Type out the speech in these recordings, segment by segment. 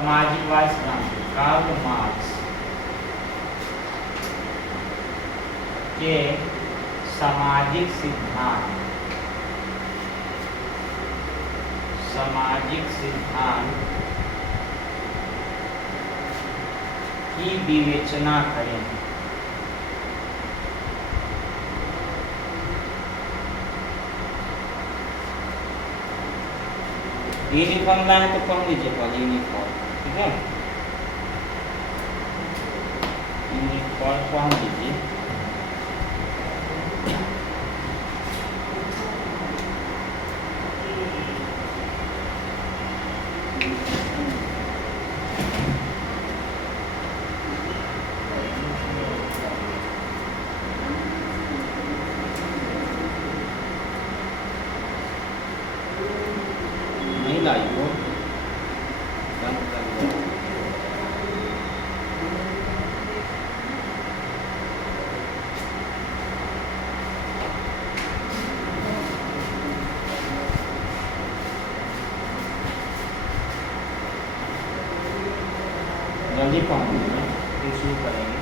सामाजिकवाद सिद्धांत Karl Marx के सामाजिक सिद्धांत की विवेचना करें। यूनिफॉर्म लाए तो कौन लीजिए पहले यूनिफॉर्म, ठीक है, यूनिफॉर्म कौन लीजिए। नहीं लाई वो बंद कर दो। जल्दी पहुँचेंगे फिर शुरू करेंगे।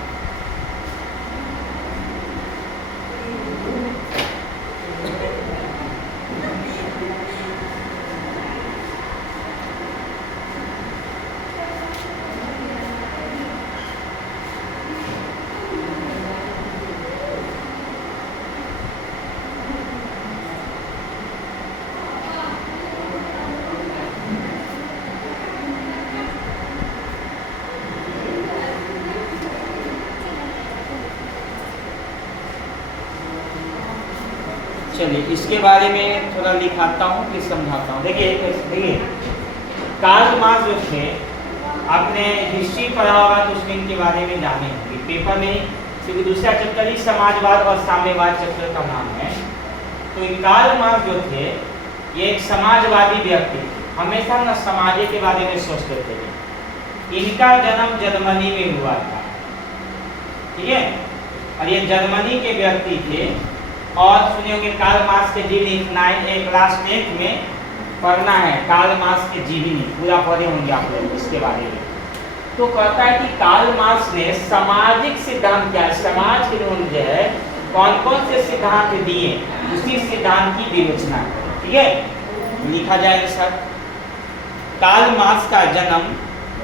चलिए इसके बारे में थोड़ा लिखाता हूँ फिर समझाता हूँ। देखिए कार्ल मार्क्स जो थे, आपने हिस्ट्री पढ़ा होगा तो उसमें इनके बारे में जाने होंगे पेपर में, क्योंकि दूसरा चैप्टर ही समाजवाद और साम्यवाद चैप्टर का नाम है। तो कार्ल मार्क्स जो थे ये एक समाजवादी व्यक्ति थे, हमेशा न समाज के बारे में सोचते थे। इनका जन्म जर्मनी में हुआ था, ठीक है, और ये जर्मनी के व्यक्ति थे। और सुने होंगे कार्ल मार्क्स के जीवनी क्लास 10 में पढ़ना है, कार्ल मार्क्स के जीवनी पूरा पढ़े होंगे आप लोग इसके बारे में। तो कहता है कि कार्ल मार्क्स ने सामाजिक सिद्धांत क्या है, समाज के उन्होंने जो है कौन कौन से सिद्धांत दिए, उसी सिद्धांत की विवेचना करें, ठीक है। लिखा जाएगा सर, कार्ल मार्क्स का जन्म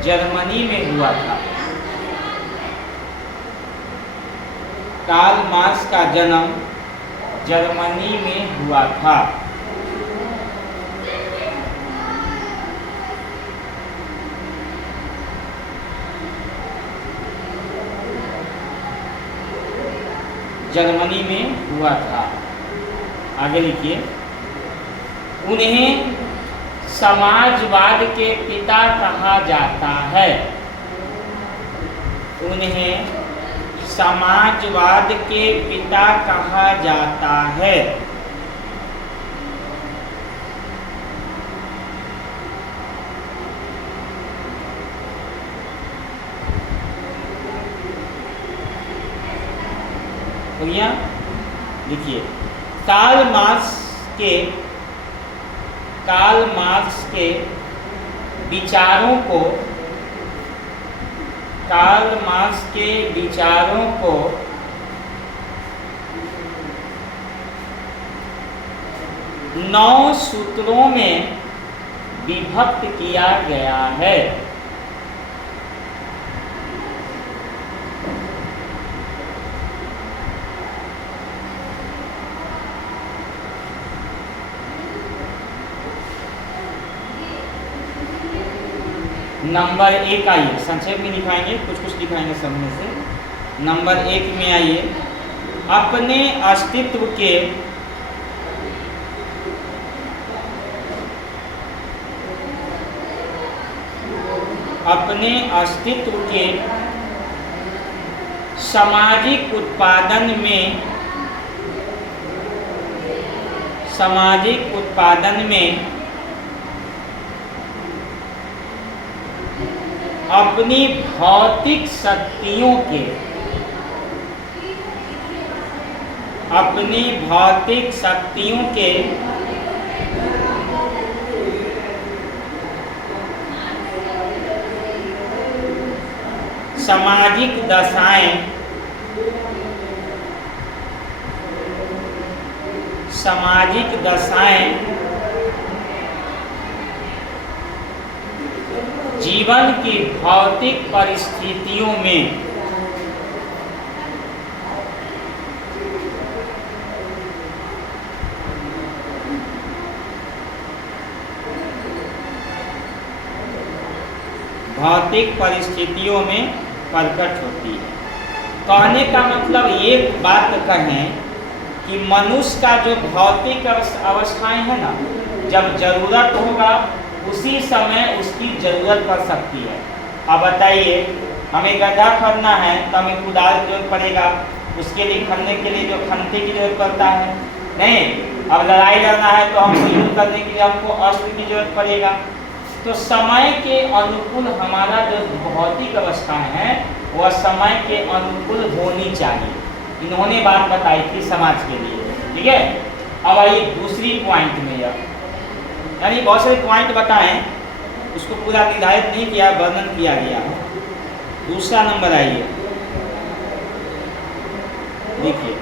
जर्मनी में हुआ था। कार्ल मार्क्स का जन्म जर्मनी में हुआ था। जर्मनी में हुआ था। आगे लिखिए, उन्हें समाजवाद के पिता कहा जाता है। उन्हें समाजवाद के पिता कहा जाता है। तो यहाँ देखिए कार्ल मार्क्स के विचारों को 9 सूत्रों में विभक्त किया गया है। नंबर 1 आइए, संक्षेप में दिखाएंगे, कुछ दिखाएंगे समझने से। नंबर 1 में आइए, अपने अस्तित्व के सामाजिक उत्पादन में अपनी भौतिक शक्तियों के सामाजिक दशाएं जीवन की भौतिक परिस्थितियों में प्रकट होती है। कहने का मतलब ये बात कहें कि मनुष्य का जो भौतिक अवस्थाएं है ना, जब जरूरत होगा उसी समय उसकी जरूरत पड़ सकती है। अब बताइए, हमें गड्ढा खोदना है तो हमें कुदाल की जरूरत पड़ेगा, उसके लिए खनने के लिए जो खंते की जरूरत पड़ता है। नहीं, अब लड़ाई लड़ना है तो हमको युद्ध करने के लिए हमको अस्त्र की जरूरत पड़ेगा। तो समय के अनुकूल हमारा जो भौतिक अवस्थाएं हैं वह समय के अनुकूल होनी चाहिए। इन्होंने बात बताई थी समाज के लिए, ठीक है। अब आइए दूसरी पॉइंट में, यानी बहुत सारे पॉइंट बताएं, उसको पूरा निर्धारित नहीं किया, वर्णन किया गया है। दूसरा नंबर आइए, देखिए,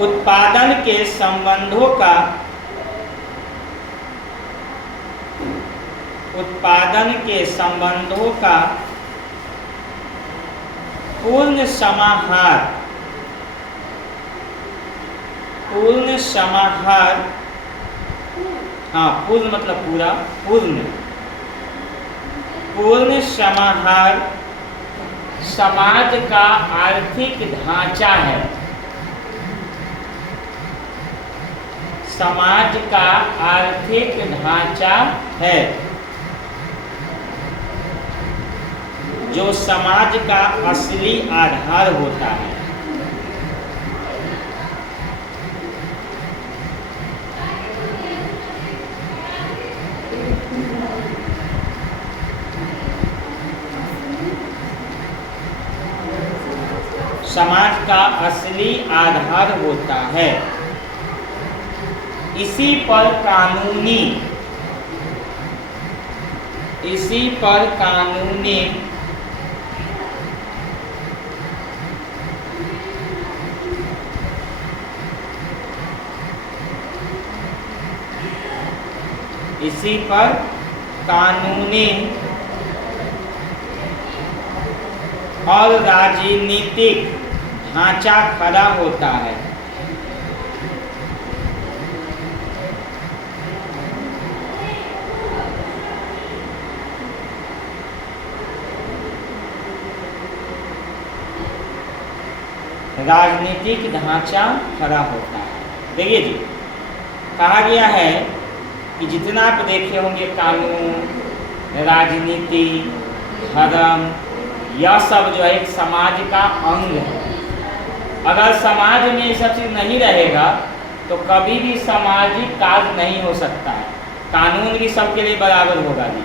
उत्पादन के संबंधों का पूर्ण समाहार, हाँ, पूर्ण मतलब पूरा, पूर्ण समाहार समाज का आर्थिक ढांचा है। समाज का आर्थिक ढांचा है, जो समाज का असली आधार होता है। समाज का असली आधार होता है। इसी पर कानूनी और राजनीतिक ढांचा खड़ा होता है। राजनीतिक ढांचा खड़ा होता है। देखिए जी, कहा गया है कि जितना आप देखे होंगे कानून, राजनीति, धर्म, यह सब जो है एक समाज का अंग है। अगर समाज में ये सब चीज़ नहीं रहेगा तो कभी भी सामाजिक कार्य नहीं हो सकता है। कानून भी सबके लिए बराबर होगा जी,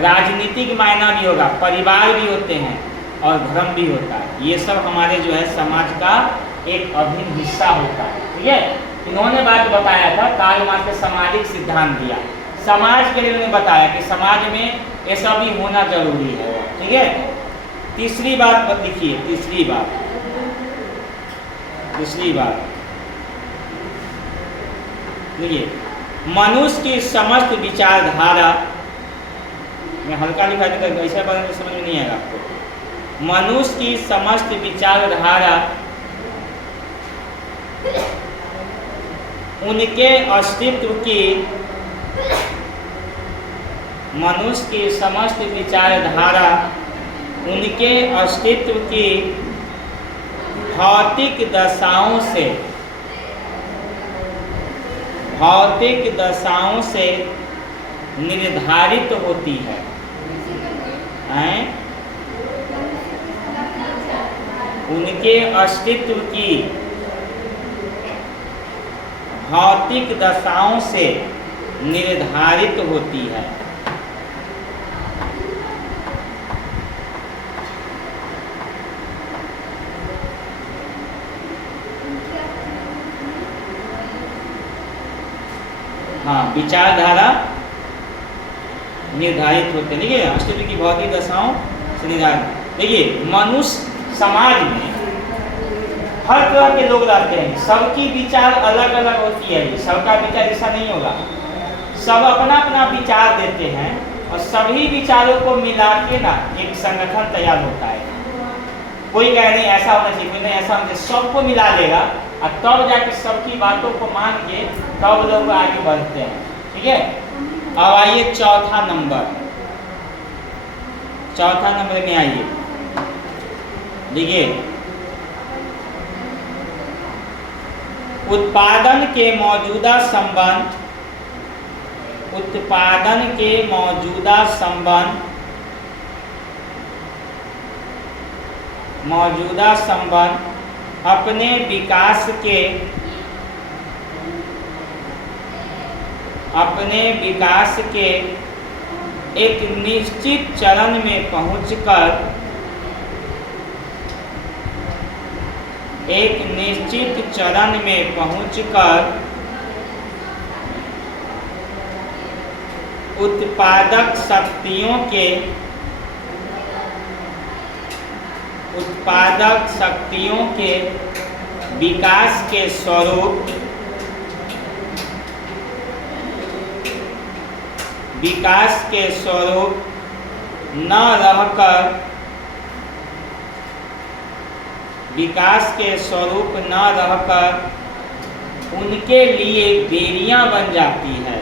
राजनीतिक मायना भी होगा, परिवार भी होते हैं और धर्म भी होता है। ये सब हमारे जो है समाज का एक अभिन्न हिस्सा होता है, ठीक है। इन्होंने बात बताया था, कार्ल मार्क्स ने सामाजिक सिद्धांत दिया। समाज के लिए उन्होंने बताया कि समाज में ये सब भी होना जरूरी है, ठीक है। तीसरी बात लिखिए, तीसरी बात देखिए, मनुष्य की समस्त विचारधारा, मैं हल्का लिखा देता हूं, ऐसा बात समझ में नहीं आएगा आपको। मनुष्य की समस्त विचारधारा उनके अस्तित्व की, मनुष्य की समस्त विचारधारा उनके अस्तित्व की भौतिक दशाओं से निर्धारित होती है। उनके अस्तित्व की भौतिक दशाओं से निर्धारित होती है। हाँ, विचारधारा निर्धारित होते हैं। देखिए अस्तित्व की भौतिक दशाओं से निर्धारित। देखिए मनुष्य समाज में हर तरह के लोग रहते हैं, सबकी विचार अलग अलग होती है, सबका विचार ऐसा नहीं होगा, सब अपना अपना विचार देते हैं और सभी विचारों को मिला के ना एक संगठन तैयार होता है। कोई कहे नहीं ऐसा होना चाहिए, कोई नहीं ऐसा होना चाहिए, सबको मिला लेगा और तब जाके सबकी बातों को मान के तब लोग आगे बढ़ते हैं। ठीक है, अब आइए चौथा नंबर में आइए। देखिए उत्पादन के मौजूदा संबंध अपने विकास के एक निश्चित चरण में पहुंचकर उत्पादक शक्तियों के विकास के स्वरूप न रहकर उनके लिए बेरियां बन जाती है।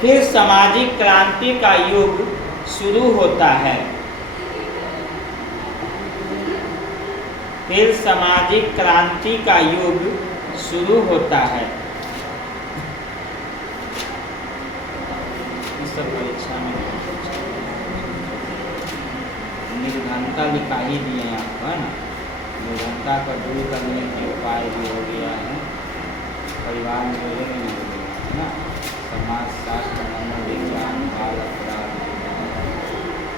फिर सामाजिक क्रांति का युग शुरू होता है। इस सब परीक्षा में निर्धनता लिखा ही दिए हैं आपको, है ना। निर्धनता को दूर करने के उपाय भी हो गया है, परिवार में नहीं हो गया है ना, समाज शास्त्र, मनोविज्ञान, बाल अपराध,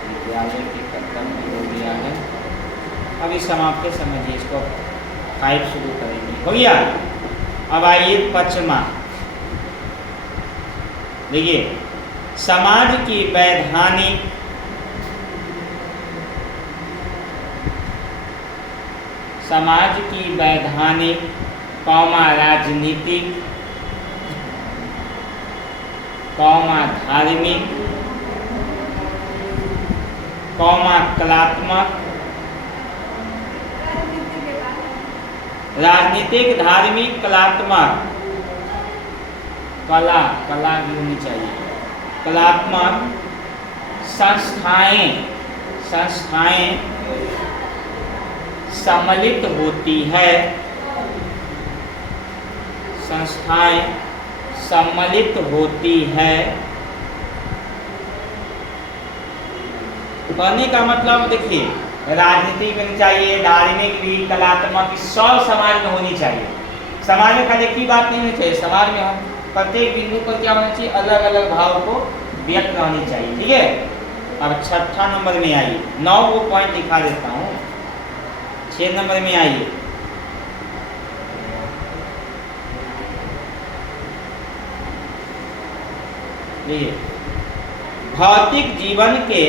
विद्यालय के कर्तव्य हो गया है। अभी समाप्ति समझिए, इसको 5 शुरू करेंगे, हो गया। अब आइए पचमा। देखिए समाज की वैधानिक राजनीतिक धार्मिक कलात्मक राजनीतिक धार्मिक कलात्मक कला भी होनी चाहिए, कलात्मक संस्थाएं सम्मिलित होती है। कहने का मतलब देखिए, राजनीति भी होनी चाहिए, धार्मिक भी, कलात्मक, सब समाज में होनी चाहिए। समाज में खाली एक ही बात नहीं होनी चाहिए, समाज में हम प्रत्येक बिंदु पर क्या होना चाहिए, अलग अलग भाव को व्यक्त होनी चाहिए। ठीक है, अब छठा नंबर में आइए, 9 वो पॉइंट दिखा देता हूँ। 6 नंबर में आइए। देखिए भौतिक जीवन के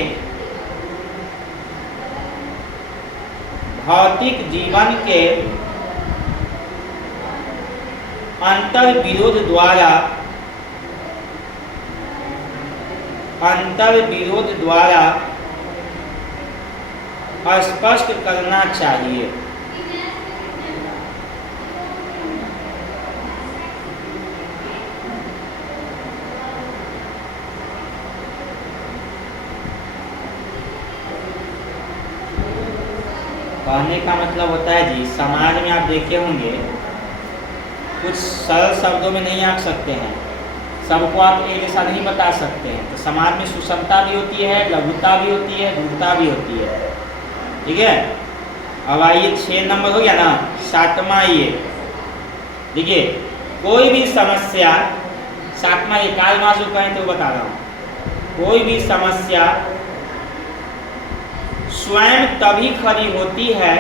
अंतर विरोध द्वारा स्पष्ट करना चाहिए। कहने का मतलब होता है जी, समाज में आप देखे होंगे कुछ सरल शब्दों में नहीं आंक सकते हैं, सबको आप एक जैसा नहीं बता सकते हैं। तो समाज में सुषमता भी होती है, लघुता भी होती है, दूरता भी होती है। ठीक है, अब आइए 6 नंबर हो गया ना, 7वां ये देखिए, कोई भी समस्या, 7वां ये कार्ल मार्क्स जो कहें तो बता रहा हूँ, कोई भी समस्या स्वयं तभी खड़ी होती है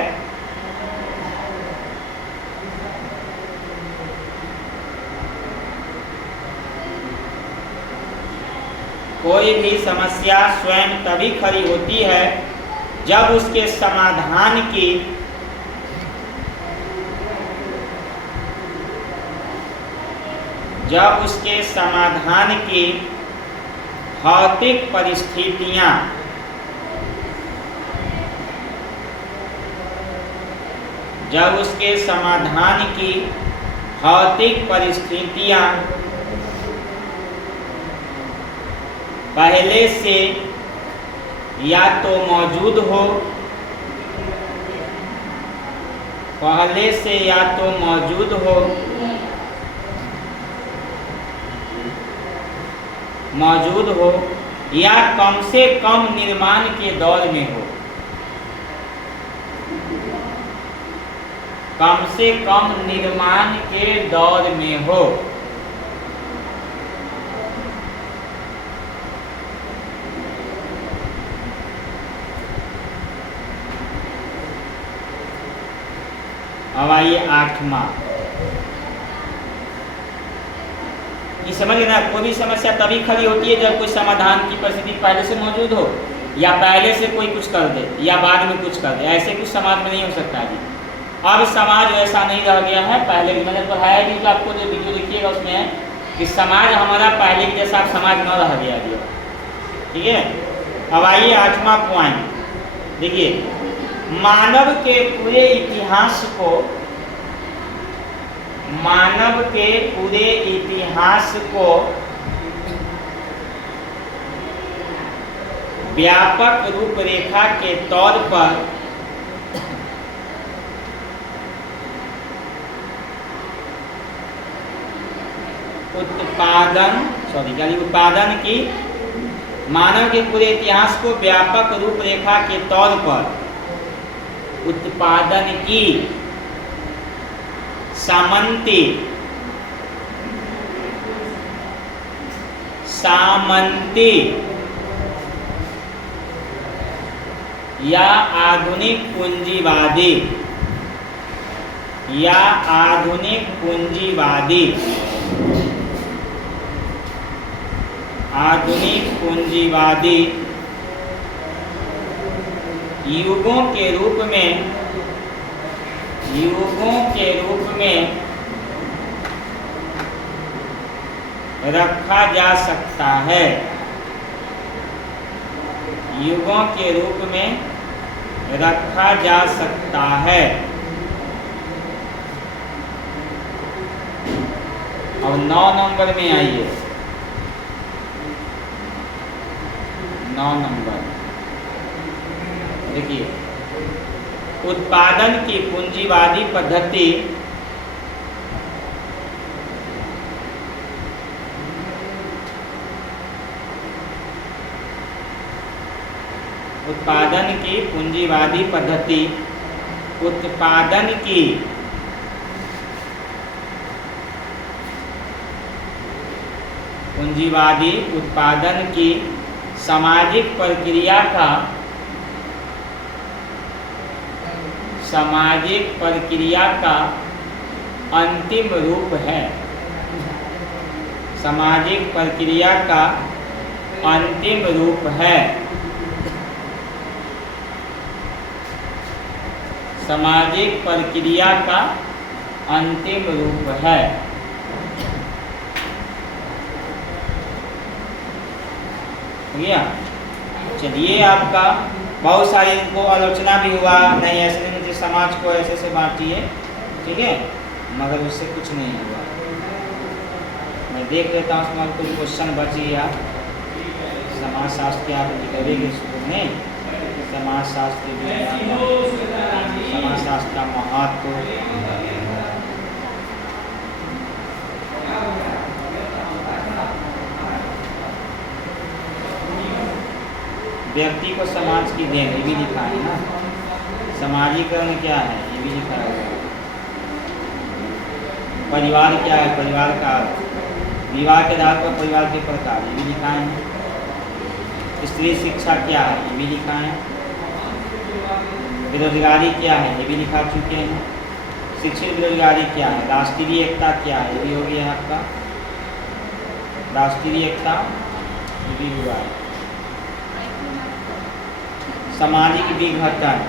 कोई भी समस्या स्वयं तभी खड़ी होती है जब उसके समाधान की भौतिक परिस्थितियां पहले से या तो मौजूद हो, या कम से कम निर्माण के दौर में हो। अब आइए 8वां। ये समझ लेना, कोई भी समस्या तभी खड़ी होती है जब कोई समाधान की परिस्थिति पहले से मौजूद हो, या पहले से कोई कुछ कर दे या बाद में कुछ कर दे। ऐसे कुछ समाज में नहीं हो सकता जी। अब समाज वैसा नहीं रह गया है। पहले भी मैंने पढ़ाया भी, तो आपको जो वीडियो देखिएगा उसमें है कि समाज हमारा पहले के जैसा समाज न रह गया जी। ठीक है। अब आइए 8वां पॉइंट देखिए, मानव के पूरे इतिहास को व्यापक रूपरेखा के तौर पर उत्पादन की मानव के पूरे इतिहास को व्यापक रूपरेखा के तौर पर उत्पादन की सामंती या आधुनिक पूंजीवादी युगों के रूप में रखा जा सकता है। और 9 नंबर में आइए। 9 नंबर देखिए, उत्पादन की पूंजीवादी पद्धति उत्पादन की पूंजीवादी उत्पादन की सामाजिक प्रक्रिया का अंतिम रूप है। सामाजिक प्रक्रिया का अंतिम रूप है। चलिए, आपका बहुत सारे इनको आलोचना भी हुआ, नहीं ऐसे नहीं, समाज को ऐसे बांटिए, ठीक है, मगर उससे कुछ नहीं हुआ। मैं देख लेता हूँ उसमें कुछ क्वेश्चन बची या समाज शास्त्र के आप करेंगे स्कूल में। समाज शास्त्र का महत्व, व्यक्ति को समाज की देन, ये भी लिखा है ना। समाजीकरण क्या है, ये भी लिखा है। परिवार क्या है, परिवार का विवाह के आधार पर परिवार के प्रकार, ये भी लिखा है। स्त्री शिक्षा क्या है, ये भी लिखा है। बेरोजगारी क्या है, ये भी लिखा चुके हैं। शिक्षित बेरोजगारी क्या है, राष्ट्रीय एकता क्या है, ये भी हो गया आपका। राष्ट्रीय एकता ये भी हुआ है। सामाजिक विघटन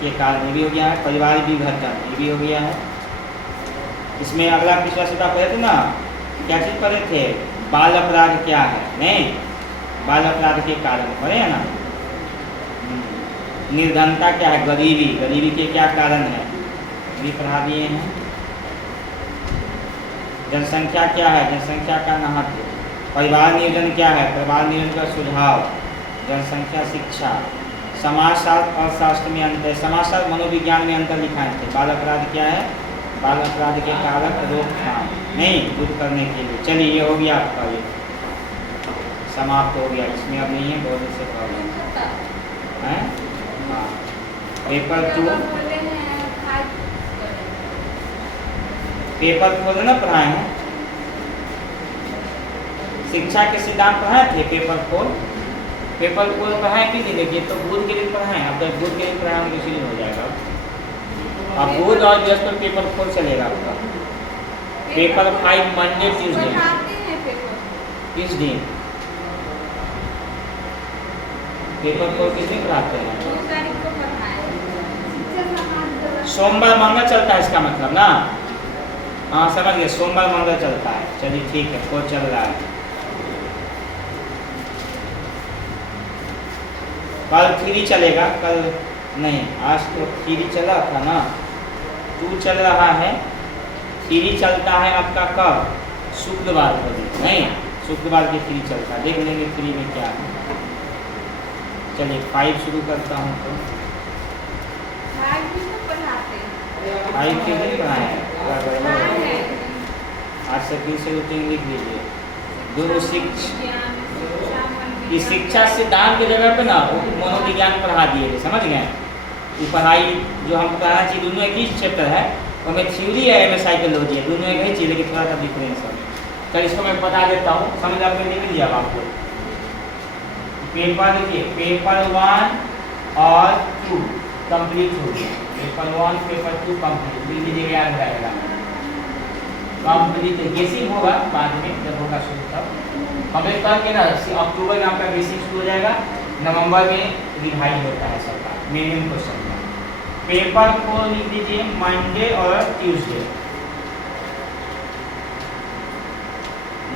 के कारण ये भी हो गया है। परिवार विघटन ये भी हो गया है। इसमें अगला पिछला सप्ताह पढ़े थे ना, क्या चीज़ पढ़े थे? बाल अपराध क्या है, नहीं बाल अपराध के कारण पढ़े हैं ना। निर्धनता क्या है? गरीबी, गरीबी के क्या कारण है भी पढ़ा दिए हैं। जनसंख्या क्या है? जनसंख्या का महत्व। परिवार नियोजन क्या है? परिवार नियोजन का सुझाव। जनसंख्या शिक्षा। समाजशास्त्र और शास्त्र में अंतर, समाजशास्त्र मनोविज्ञान में अंतर दिखाए थे। बाल अपराध क्या है? बाल अपराध के कारक रोकथाम नहीं दूर करने के लिए। चलिए ये हो गया आपका, ये समाप्त हो गया। इसमें अब नहीं है, बहुत से प्रॉब्लम है। हाँ पेपर 2 पेपर 4 ना पढ़ाए हैं। शिक्षा के सिद्धांत पढ़ाए थे पेपर 4। पेपर 4 पढ़ाए कि नहीं? देखिए तो बुध के दिन पढ़ाए। अब तक बुध के दिन पढ़ाए होंगे इसीलिए हो जाएगा। अब बुध और बृहस्पति पेपर 4 चलेगा आपका। Paper 5 Monday Tuesday. किस दिन पेपर 4 किस दिन पढ़ाते हैं? सोमवार मंगल चलता है इसका मतलब ना। हाँ समझ गए, सोमवार मंगल चलता है। चलिए ठीक है, वो चल रहा है। कल 3 चलेगा, कल नहीं, आज तो 3 चला था ना। 2 चल रहा है। 3 चलता है आपका कब? शुक्रवार को दिन, नहीं शुक्रवार के 3 चलता है। देख लेंगे 3 में क्या है। चलिए 5 शुरू करता हूँ। तो 5 के दिन पढ़ाए हैं। आज से फिर से रूटीन लिख लीजिए। दो शिक्षा सिद्धांत की जगह पे ना मनोविज्ञान पढ़ा दिए, समझ गए? वो पढ़ाई जो हम पढ़ाना चाहिए, दोनों एक ही चैप्टर है। और मैं थ्योरी है, एम साइकोलॉजी है, दोनों एक ही चीज़, लेकिन थोड़ा सा डिफरेंस है। चल इसको मैं बता देता हूँ, समझ आपको लिख लीजिए। अब आपको पेपर देखिए, पेपर 1 और 2 कंप्लीट हो गया। पेपर 1 पेपर 2 कंप्लीट, लिख लीजिए, याद रहेगा। कंप्लीट गेसिंग होगा बाद में, जब होगा शुरू तब कंप्लीट करके ना अक्टूबर में आपका बेसिक शुरू हो जाएगा। नवंबर में रिवाइज होता है सबका मिनिमम क्वेश्चन का। पेपर 4 लिख दीजिए मंडे और ट्यूसडे।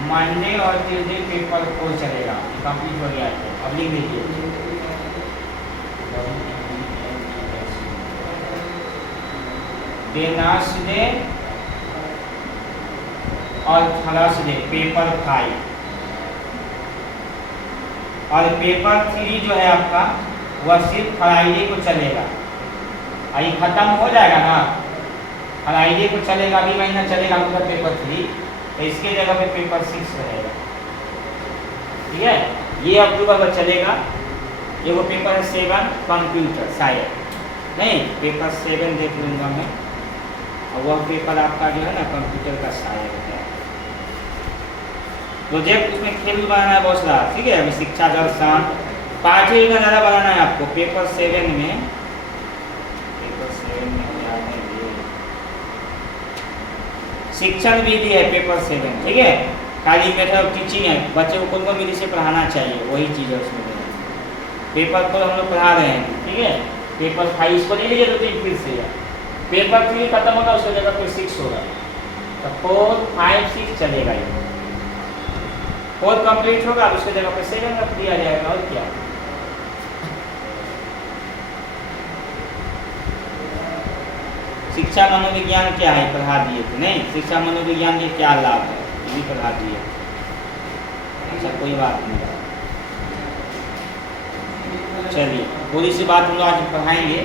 मंडे और ट्यूसडे पेपर 4 चलेगा। कंप्लीट हो गया है। अब लिख दीजिए वेडनेसडे और थर्सडे पेपर 5। और पेपर 3 जो है आपका वह सिर्फ फ्राइडे को चलेगा। ये खत्म हो जाएगा ना, फ्राइडे को चलेगा, अभी महीना चलेगा आपका पेपर 3। तो इसके जगह पे पेपर 6 रहेगा। ठीक है, ये अक्टूबर में चलेगा। ये वो पेपर 7 कंप्यूटर, शायद नहीं पेपर 7 देख लूँगा मैं। और वह पेपर आपका जो है ना कंप्यूटर का शायद है। प्रोजेक्ट उसमें खेल बनाना है बहुत सारा। ठीक है, अभी शिक्षा दर्शन पाठ्य का ज़्यादा बनाना है आपको। पेपर 7 में क्या है ये शिक्षण विधि है पेपर 7। ठीक है, खाली मेथड ऑफ टीचिंग है, बच्चे को कौन कौन विधि से पढ़ाना चाहिए वही चीज़ है उसमें। पेपर 4 हम लोग पढ़ा रहे हैं। ठीक है, पेपर 5 इसको ले लीजिए, 2-3 फिर से है। पेपर 3 खत्म होगा, उसकी जगह फिर 6 होगा। तो 4, 5, 6 चलेगा। ये 4 कंप्लीट होगा, उसके जगह पे 7 रख दिया जाएगा। और क्या, शिक्षा मनोविज्ञान क्या है पढ़ा दिए थे। नहीं, शिक्षा मनोविज्ञान के क्या लाभ है ये भी पढ़ा दिए। अच्छा कोई बात नहीं, चलिए थोड़ी सी बात हम लोग आज पढ़ाएंगे।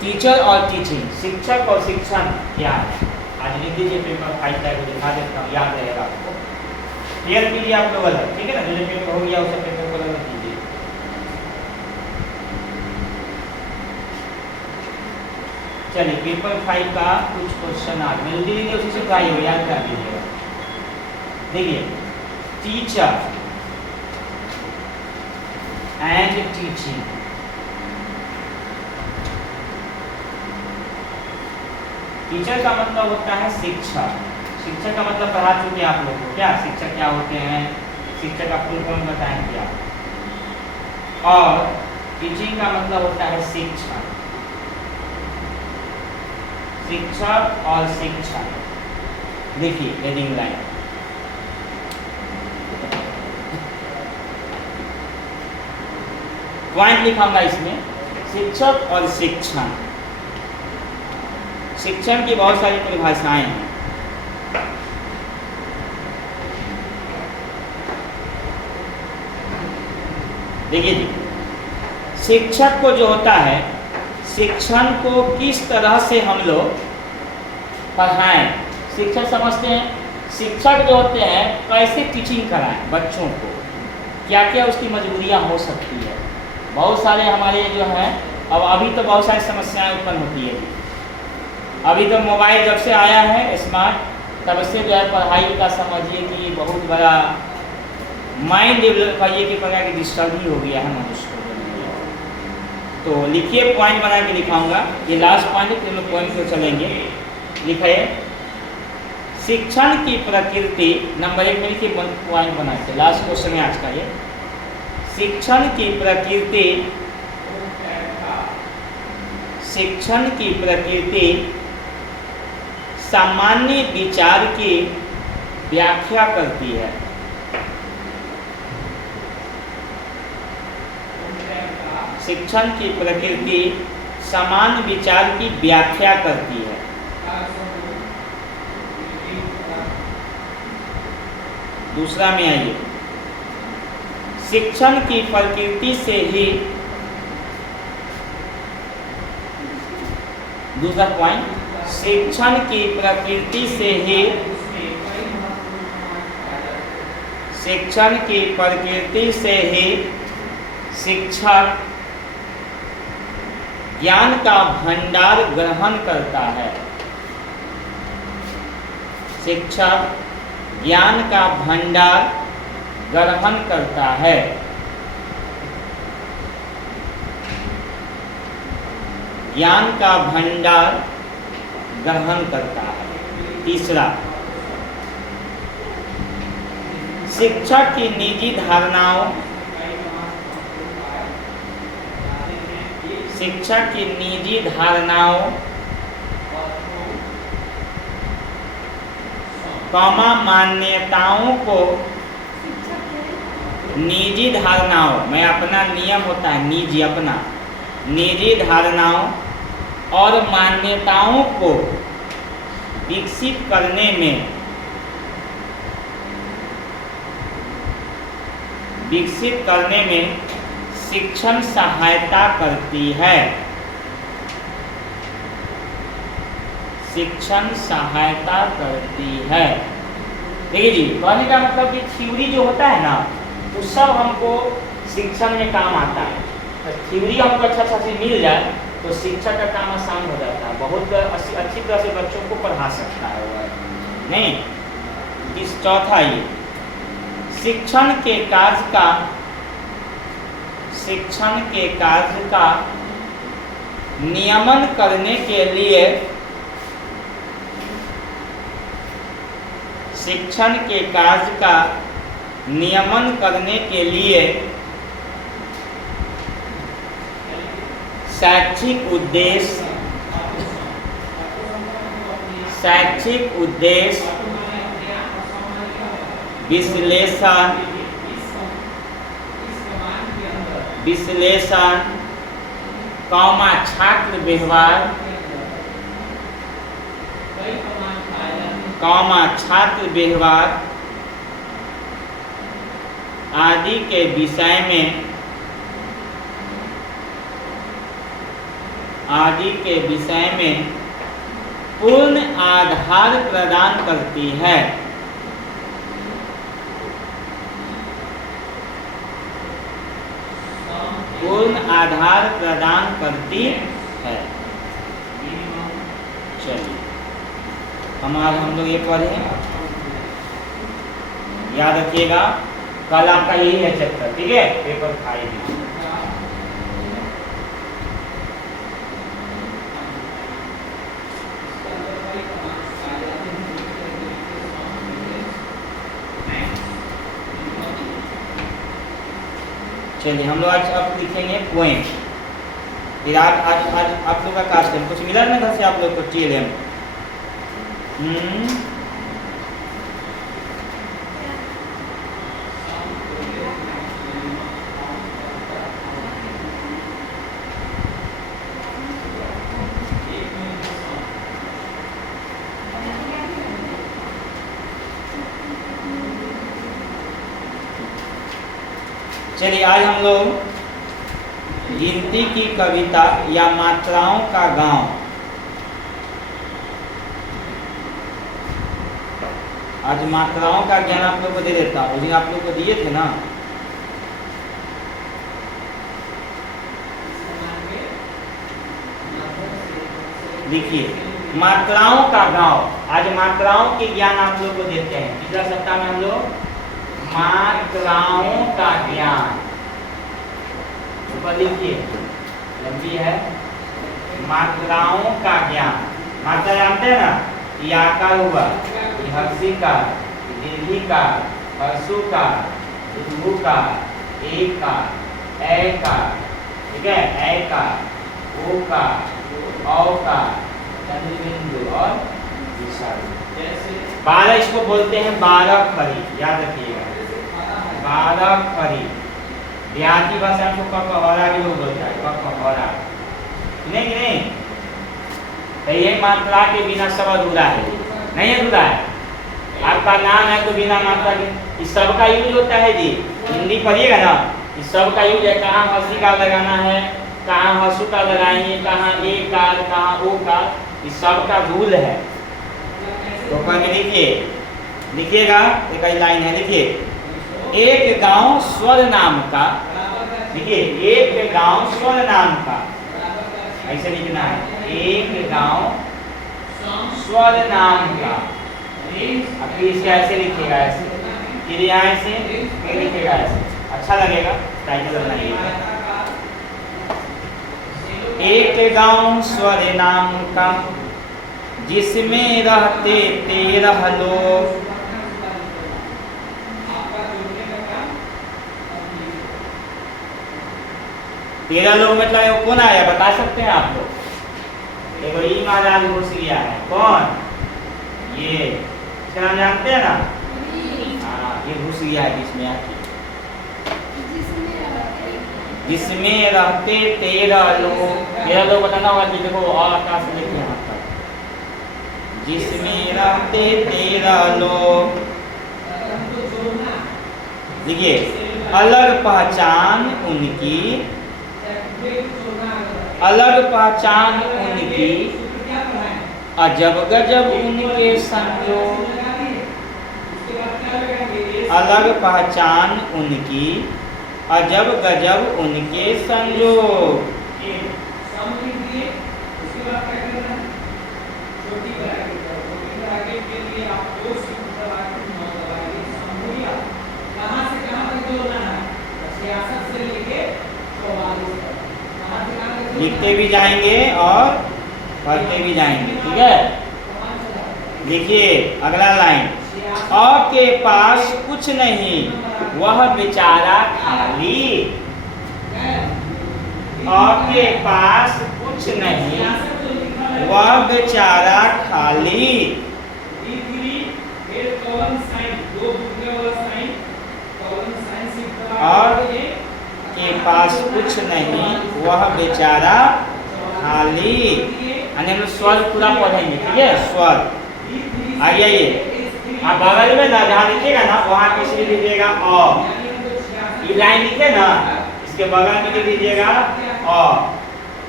टीचर और टीचिंग, शिक्षक और शिक्षण क्या है। आज लिख दीजिए पेपर 5 को दिखा देता हूँ, याद रहेगा आपको। क्लियर कीजिए आप लोग अलग। ठीक है ना, जो पेपर हो गया उस पेपर को अलग कीजिए। चलिए पेपर 5 का कुछ क्वेश्चन आज मैं जल्दी देंगे, उसी से ट्राई हो, याद कर लीजिएगा। देखिए टीचर एंड टीचिंग। टीचर का मतलब होता है शिक्षक, शिक्षक का मतलब पढ़ा चुके आप लोगों को, क्या शिक्षक क्या होते हैं, शिक्षक का फुल फॉर्म बताएंगे आप। और टीचिंग का मतलब होता है शिक्षा, शिक्षक और शिक्षा। देखिए हेडिंग लाइन, पॉइंट लिखाऊंगा इसमें, शिक्षक और शिक्षण। शिक्षण की बहुत सारी परिभाषाएं हैं। देखिए जी, शिक्षक को जो होता है, शिक्षण को किस तरह से हम लोग पढ़ाएं, शिक्षक समझते हैं। शिक्षक जो होते हैं कैसे टीचिंग कराएं बच्चों को, क्या क्या उसकी मजबूरियां हो सकती है। बहुत सारे हमारे जो हैं, अब अभी तो बहुत सारी समस्याएं उत्पन्न होती है। अभी तो मोबाइल जब से आया है स्मार्ट, तब से जो है पढ़ाई का समझिए कि बहुत बड़ा माइंड डेवलप करिए कि प्रकार की डिस्टर्ब ही हो गया है मनुष्य को। तो लिखिए, पॉइंट बना के लिखाऊंगा, ये लास्ट पॉइंट है, फिर हम पॉइंट पे चलेंगे। लिखिए शिक्षण की प्रकृति, नंबर 1 में लिखिए पॉइंट बना के, लास्ट क्वेश्चन है आज का ये। शिक्षण की प्रकृति, शिक्षण की प्रकृति सामान्य विचार की व्याख्या करती है। शिक्षण की प्रकृति सामान्य विचार की व्याख्या करती है। दूसरा में आइए, शिक्षण की प्रकृति से ही, दूसरा पॉइंट, शिक्षण की प्रकृति से ही, शिक्षण की प्रकृति से ही शिक्षक ज्ञान का भंडार ग्रहण करता है। शिक्षक ज्ञान का भंडार ग्रहण करता है। ज्ञान का भंडार ग्रहण करता है। तीसरा, शिक्षक की निजी धारणाओं, शिक्षक की निजी धारणाओं, मान्यताओं को, निजी धारणाओं में अपना नियम होता है, निजी अपना, निजी धारणाओं और मान्यताओं को विकसित करने में, विकसित करने में शिक्षण सहायता करती है। शिक्षण सहायता करती है। देखिए जी, कहने का मतलब कि थ्योरी जो होता है ना, वो सब हमको शिक्षण में काम आता है। तो थ्योरी हमको अच्छा से मिल जाए तो शिक्षक का काम आसान हो जाता है, बहुत अच्छी तरह से बच्चों को पढ़ा सकता है वो, नहीं। इस चौथा, ये शिक्षण के कार्य का, शिक्षण के कार्य का नियमन करने के लिए, शिक्षण के कार्य का नियमन करने के लिए शैक्षिक उद्देश्य, शैक्षिक उद्देश्य, विश्लेषण, विश्लेषण, छात्र व्यवहार, छात्र व्यवहार आदि के विषय में, आदि के विषय में पूर्ण आधार प्रदान करती है। पूर्ण आधार प्रदान करती है। चलिए, हम लोग ये पढ़े, याद रखिएगा, कल आपका यही है चैप्टर, ठीक है, पेपर 5। चलिए हम लोग आज अब लिखेंगे पोएम। फिर आज आज आज आप लोग का कास्ट है, कुछ मिला ना घर से आप लोग को TLM? चलिए आज हम लोग गिनती की कविता या मात्राओं का गांव, आज मात्राओं का ज्ञान आप लोग को दे देता हूँ। उस दिन आप लोग को दिए थे ना, देखिए मात्राओं का गांव, आज मात्राओं के ज्ञान आप लोग को देते हैं। पिछला सप्ताह में हम लोग मात्राओं का ज्ञान, ऊपर लिखिए लंबी है, मात्राओं का ज्ञान। मात्रा जानते हैं ना, ये आकार हुआ, ये हर्षिकार, दीर्घिकार, ह्रस्वकार, ऊर्ध्वकार, एकार, ऐकार, ठीक है, ऐकार, ओकार, औकार, चंद्रबिंदु और विसर्ग। 12 इसको बोलते हैं 12 खड़ी, याद रखिएगा 12 खड़ी। देहाती भाषा में ककहरा भी लोग बोलता है, ककहरा, नहीं कि नहीं? तो ये मात्रा के बिना सब अधूरा है, नहीं अधूरा है। आपका नाम है तो बिना मात्रा के, इस सब का यूज होता है जी, हिंदी पढ़िएगा ना, इस सब का यूज है। कहाँ हंसी का लगाना है, कहाँ हंसू का लगाएंगे, कहाँ एक कार, कहाँ ओ कार, इस सब का रूल है। तो पढ़ के लिखिए, लिखिएगा, एक ही लाइन है, लिखिए एक गांव स्वर नाम का, देखिए एक गांव स्वर नाम का, ऐसे लिखना है, एक गांव स्वर नाम का। अब इसके ऐसे लिखिएगा, ऐसे फिर यहाँ ऐसे, फिर लिखिएगा ऐसे, अच्छा लगेगा, टाइटल बनाइएगा। एक गांव स्वर नाम का जिसमें रहते 13 लोग, तेरह लोग मतलब कौन आया बता सकते हैं आप लोग? देखो ई महाराज घुस गया है, कौन? ये क्या जानते हैं ना? हाँ, ये घुस गया है जिसमें आके, जिसमें रहते 13 लोग। 13 लोग बताना होगा कि देखो और आकाश में देखिए यहाँ पर, जिसमें रहते 13 लोग। देखिए अलग पहचान उनकी, अलग पहचान उनकी, अजब गजब उनके संयोग, अलग पहचान उनकी, अजब गजब उनके संयोग। लिखते भी जाएंगे और पढ़ते भी जाएंगे, ठीक है। देखिए अगला लाइन, अ के पास कुछ नहीं वह बेचारा खाली, अ के पास कुछ नहीं वह बेचारा खाली, और के पास कुछ नहीं वह बेचारा खाली। हम स्वर पूरा पढ़ेंगे, ठीक है। स्वर आइए, आप बगल में ना जहाँ लिखिएगा ना वहाँ किसी लिखिएगा अ, ये लाइन लिखे ना इसके बगल में लिख दीजिएगा अ,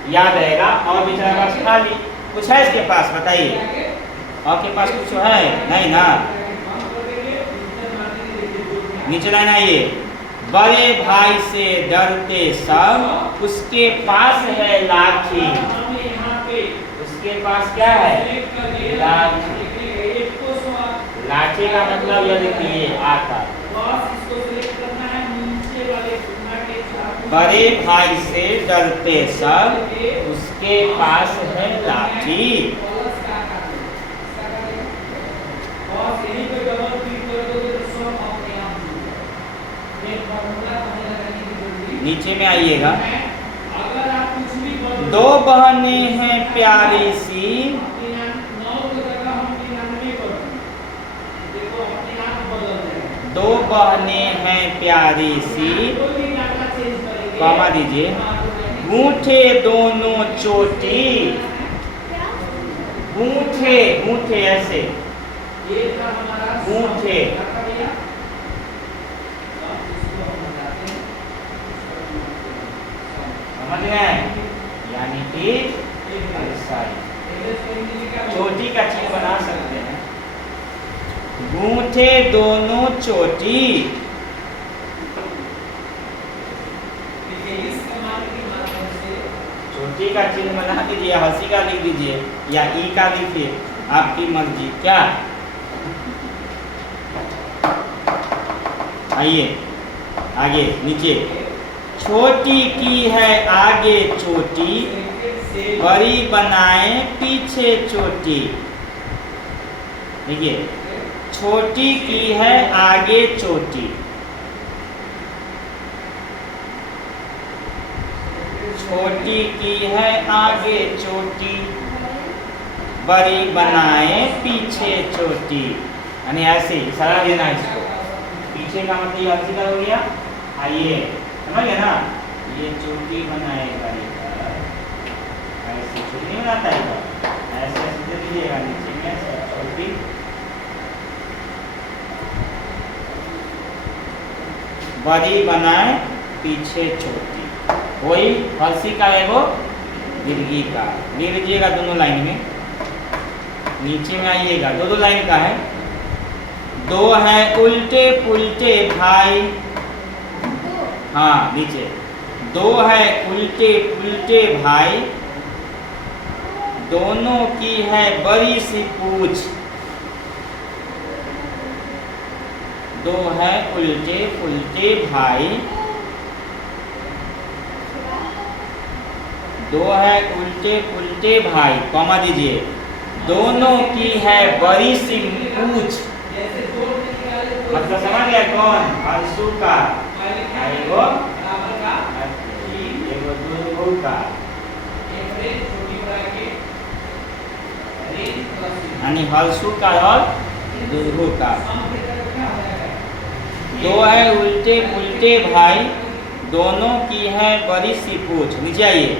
याद रहेगा। और बेचारा पास खाली, कुछ है इसके पास बताइए, और के पास कुछ है नहीं ना? नीचे लाइन आइए, बड़े भाई से डरते सब उसके पास है लाठी, उसके पास क्या है? लाठी। लाठी का मतलब यह देखिए आता, बड़े भाई से डरते सब उसके पास है लाठी। नीचे में आइएगा। दो बहनें हैं प्यारी सी, दो बहनें हैं प्यारी सी, कॉमा दीजिए, गूंथे दोनों चोटी, गूंथे, गूंथे ऐसे, गूंथे, समझ गए? यानी कि चोटी का चिन्ह बना सकते हैं, गूंथे दोनों चोटी। चोटी का चिन्ह बना दीजिए, हंसी का लिख दीजिए या ई का लिखिए, आपकी मर्जी। क्या आइए आगे नीचे, छोटी की है आगे चोटी, बड़ी बनाए पीछे चोटी। देखिए, छोटी की है आगे चोटी, छोटी की है आगे चोटी, बड़ी बनाए पीछे चोटी। यानी ऐसे इशारा देना इसको, पीछे का मतलब ऐसे का हो गया। आइए समझ गए ना, ये चोटी बनाएगा, ऐसे चोटी नहीं बनाता है, ऐसे ऐसे दीजिएगा नीचे में चोटी, बड़ी बनाए पीछे चोटी। वही हंसी का है वो दीर्घी का, लिख लीजिएगा दोनों लाइन में। नीचे में आइएगा, दो दो लाइन का है। दो है उल्टे पुल्टे भाई, हाँ नीचे, दो है उल्टे पुल्टे भाई, दोनों की है बड़ी सी पूछ। दो है उल्टे पुल्टे भाई, दो है उल्टे पुल्टे भाई, कॉमा दीजिए, दोनों की है बड़ी सी पूछ। मतलब समझ गया कौन? हंसू का, एगो दुर्गु का, यानी हंसू का और दुर्गु का। दो है उल्टे पुल्टे भाई, दोनों की है बड़ी सी पूछ। नीचे आइए,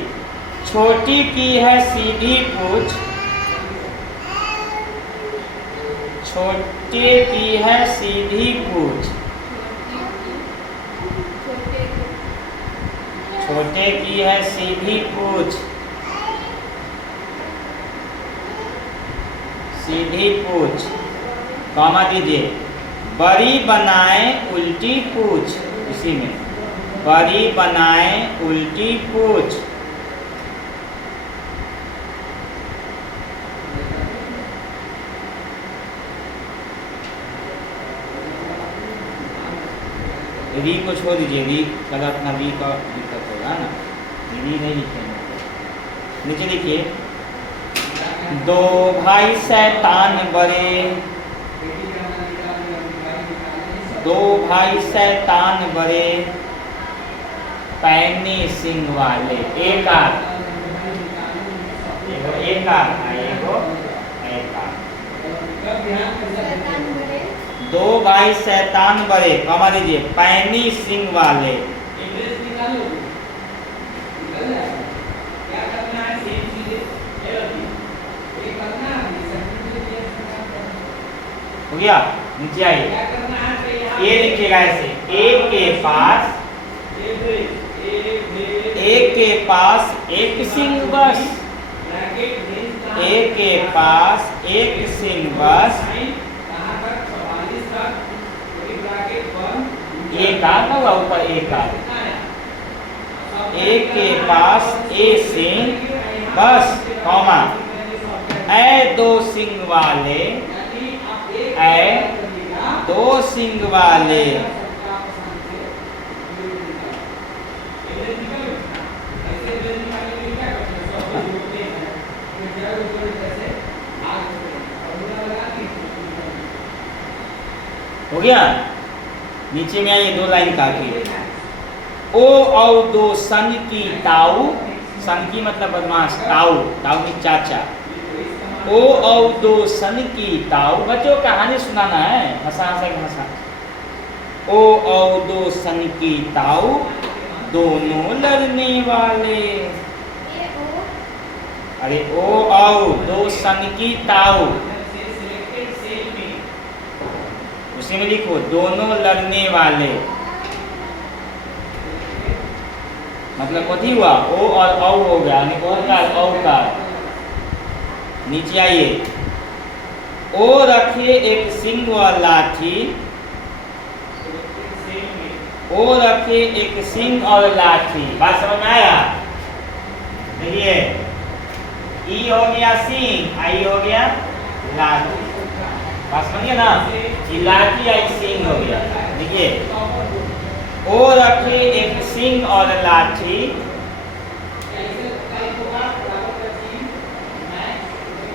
छोटी की है सीधी पूछ, छोटे की है सीधी पूछ, छोटे की है सीधी पूछ, सीधी पूछ, कॉमा दीजिए, बड़ी बनाए उल्टी पूछ। इसी में बड़ी बनाए उल्टी पूछ। री को छोड़ दीजिए, री कदा अपना री का दिक्कत होगा ना, री नहीं लिखेंगे। नीचे देखिए, दो भाई शैतान बड़े, दो भाई शैतान बड़े, पैनी सिंह वाले। एक आध, एक आध, दो भाई शैतान बड़े, कमा दीजिए, पैनी सिंह वाले। हो गया? नीचे आइए, ये लिखिएगा ऐसे, एक के पास एक सिंह बस, एक के पास एक सिंह बस, एक आधा ऊपर एक आधा, एक के पास ए सिंह बस, कॉमा, ऐ दो सिंह वाले, ऐ दो सिंह वाले। हो गया? नीचे में आइए, दो लाइन काफी। ओ औ दो सन की ताऊ, सन की मतलब बदमाश, ताऊ ताऊ में चाचा। ओ औ दो सन की ताऊ, बच्चों कहानी सुनाना है, हंसा हंसा के हंसा। ओ औ दो सन की ताऊ, दोनों लड़ने वाले। अरे ओ औ दो सन की ताऊ, उसी में लिखो दोनों लड़ने वाले, मतलब कथी हुआ, ओ और औ हो गया, यानी ओ का औ का। नीचे आइए, ओ रखे एक सिंह व लाठी, ओ रखे एक सिंह और लाठी। बात समझ में आया? देखिए ई हो गया सिंह, आई हो गया लाठी। बात समझिए ना, ये लाठी आई सिंह हो गया। देखिए ओ रखे एक सिंह और लाठी,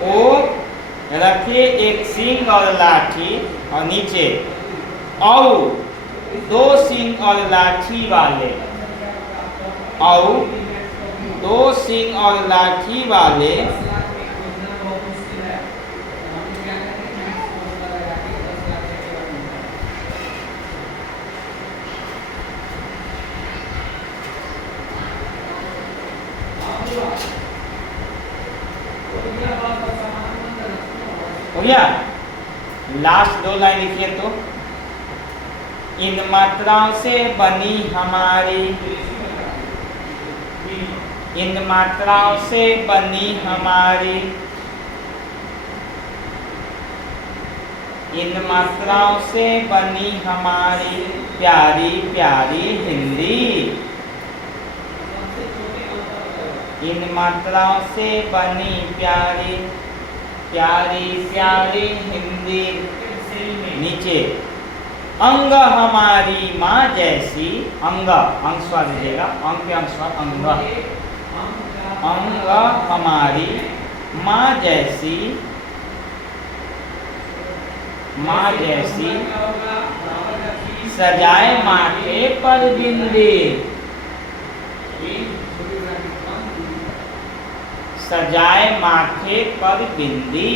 ओ रखे एक सिंह और लाठी, और नीचे औ दो सिंह और लाठी वाले, औ दो सिंह और लाठी वाले हो गया। लास्ट दो लाइन लिखिए तो, इन मात्राओं से बनी हमारी, इन मात्राओं से बनी हमारी, इन मात्राओं से बनी हमारी प्यारी प्यारी हिंदी, इन मात्राओं से बनी प्यारी प्यारी प्यारी हिंदी। नीचे अंग हमारी माँ जैसी, अंग अंग स्वर दीजिएगा, अंग के अंग स्वर, अंग, अंग हमारी माँ जैसी, माँ जैसी सजाए माथे पर बिंदी, सजाए माथे पर बिंदी।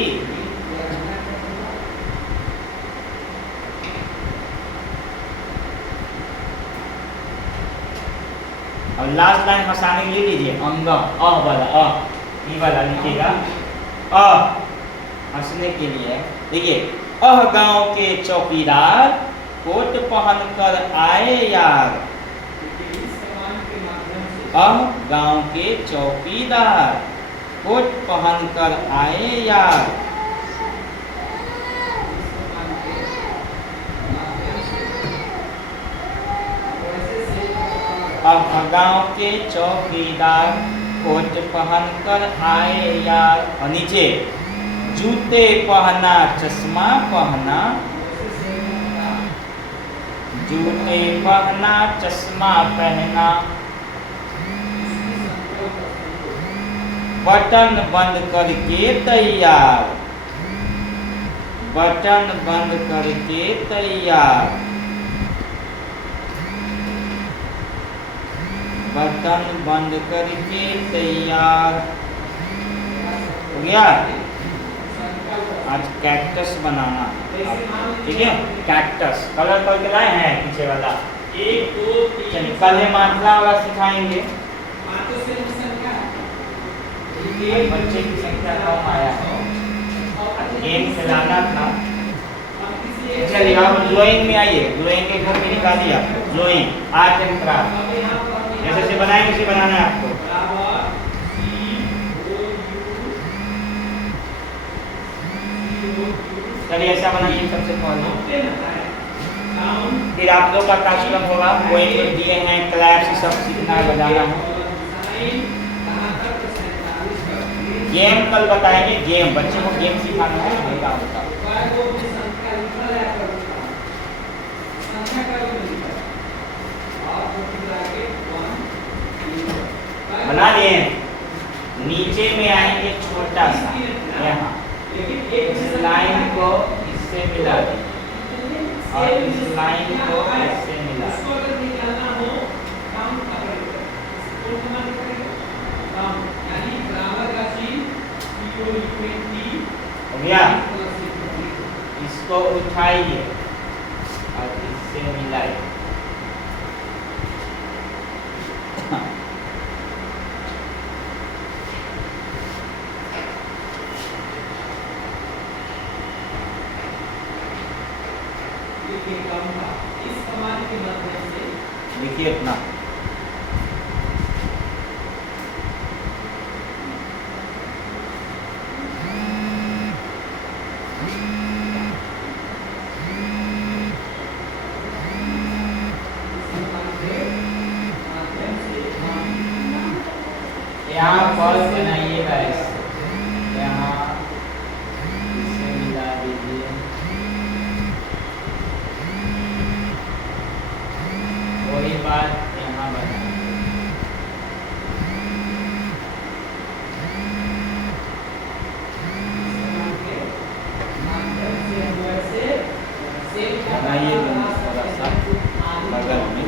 और लास्ट लाइन हंसाने के लिए लीजिए अंग, अ वाला, ई वाला लिखिएगा, हंसने के लिए। देखिए गांव के चौकीदार कोट पहन कर आए यार, गांव के चौकीदार कोट पहन कर आए यार, गांव के चौकीदार कोट पहन कर आए यार। और नीचे जूते पहना चश्मा पहना, जूते पहना चश्मा पहना, बटन बंद करके तैयार, बटन बंद करके तैयार, बटन बंद करके तैयार। हो गया। आज कैक्टस बनाना, ठीक है, कैक्टस कलर करके लाए हैं पीछे वाला। 1 2 3 पहले मात्रा वाला सिखाएंगे। बच्चे की संख्या कम आया है, गेम खिलाना था। चलिए आप ड्राइंग में आइए, ड्राइंग के घर में निकालिए आपको ड्राइंग आर्ट एंड क्राफ्ट, जैसे से बनाएंगे वैसे बनाना है आपको। चलिए ऐसा बनाइए सबसे पहले, फिर आप लोग का कार्यक्रम होगा, कोई दिए हैं क्लैप्स सब सीखना है, बजाना है। गेम कल बताएंगे, गेम बच्चे को गेम सिखाना है, बना दिए। नीचे में आएंगे छोटा सा, यहाँ इस लाइन को इससे मिला दीजिए और इस लाइन को इससे मिला दीजिए। कम, यानी बराबर का चिन्ह COUNT हो गया। इसको उठाइए और इससे मिलाइए। ये कम था। इस कमांड के माध्यम से देखिए इतना यहाँ पर बनाइएगा, यहाँ इसे मिला दीजिए। वही बात यहाँ बना। बनाइए थोड़ा सा बगल में।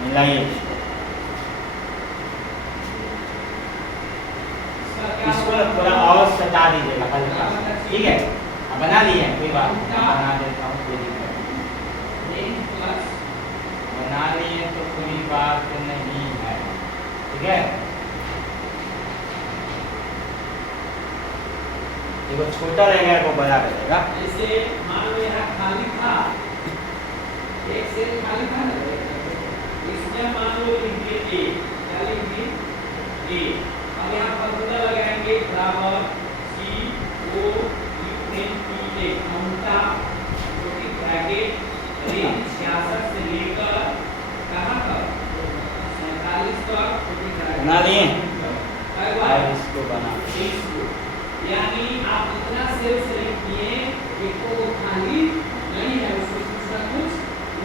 मिलाइए इसको थोड़ा और सजा दीजिएगा हल्का, ठीक है। अब बना लिए कोई बात नहीं, बना देता हूँ, कोई दिक्कत नहीं। बना लिए तो कोई बात नहीं है, ठीक है। देखो छोटा रहेगा वो बड़ा रहेगा। जैसे मान लो यहाँ खाली था, एक सेल खाली था ना, इसमें मान लो लिख दिए A, क्या लिख दिए A। अब यहाँ फॉर्मूला लगाएंगे बराबर COUNTA, काउंटा छोटी ब्रैकेट रेंज 66 से लेकर कहाँ तक 47 तक छोटी ब्रैकेट बना लिए। और इसको बना, यानी आप इतना सेल सेलेक्ट किए, एक तो खाली नहीं है, उसमें कुछ ना कुछ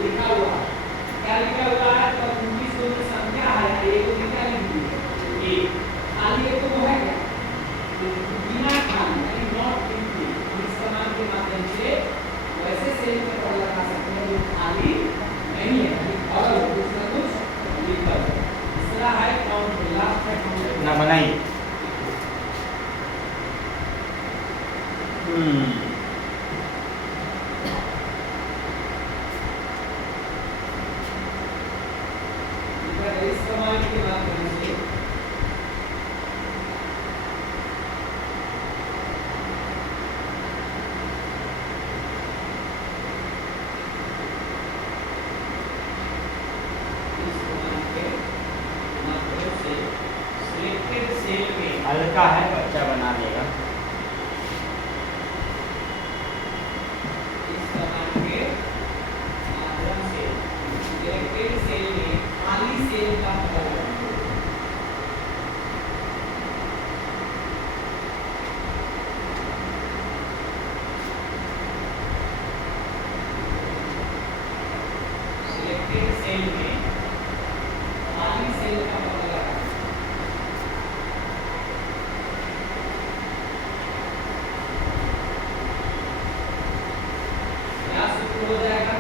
लिखा हुआ है। क्या लिखा हुआ है? तो 29 जो संख्या है, एक को क्या लिख दिए ए, खाली एक तो है क्या, बिना खाली यानी नॉट एम्प्टी। इस कमांड के माध्यम से वैसे सेल में पता लगा सकते हैं जो खाली नहीं है, यानी और कुछ ना कुछ लिखा है। दूसरा है काउंट, लास्ट है काउंट ना बनाइए। इस कमांड के माध्यम से सिलेक्टेड सेल में हल्का है, बच्चा बना लेगा। इस कमांड के माध्यम से सिलेक्टेड सेल में खाली सेल का पता लगाएं। सिलेक्टेड सेल में खाली सेल का पता लगाएं। क्या सूत्र हो जाएगा?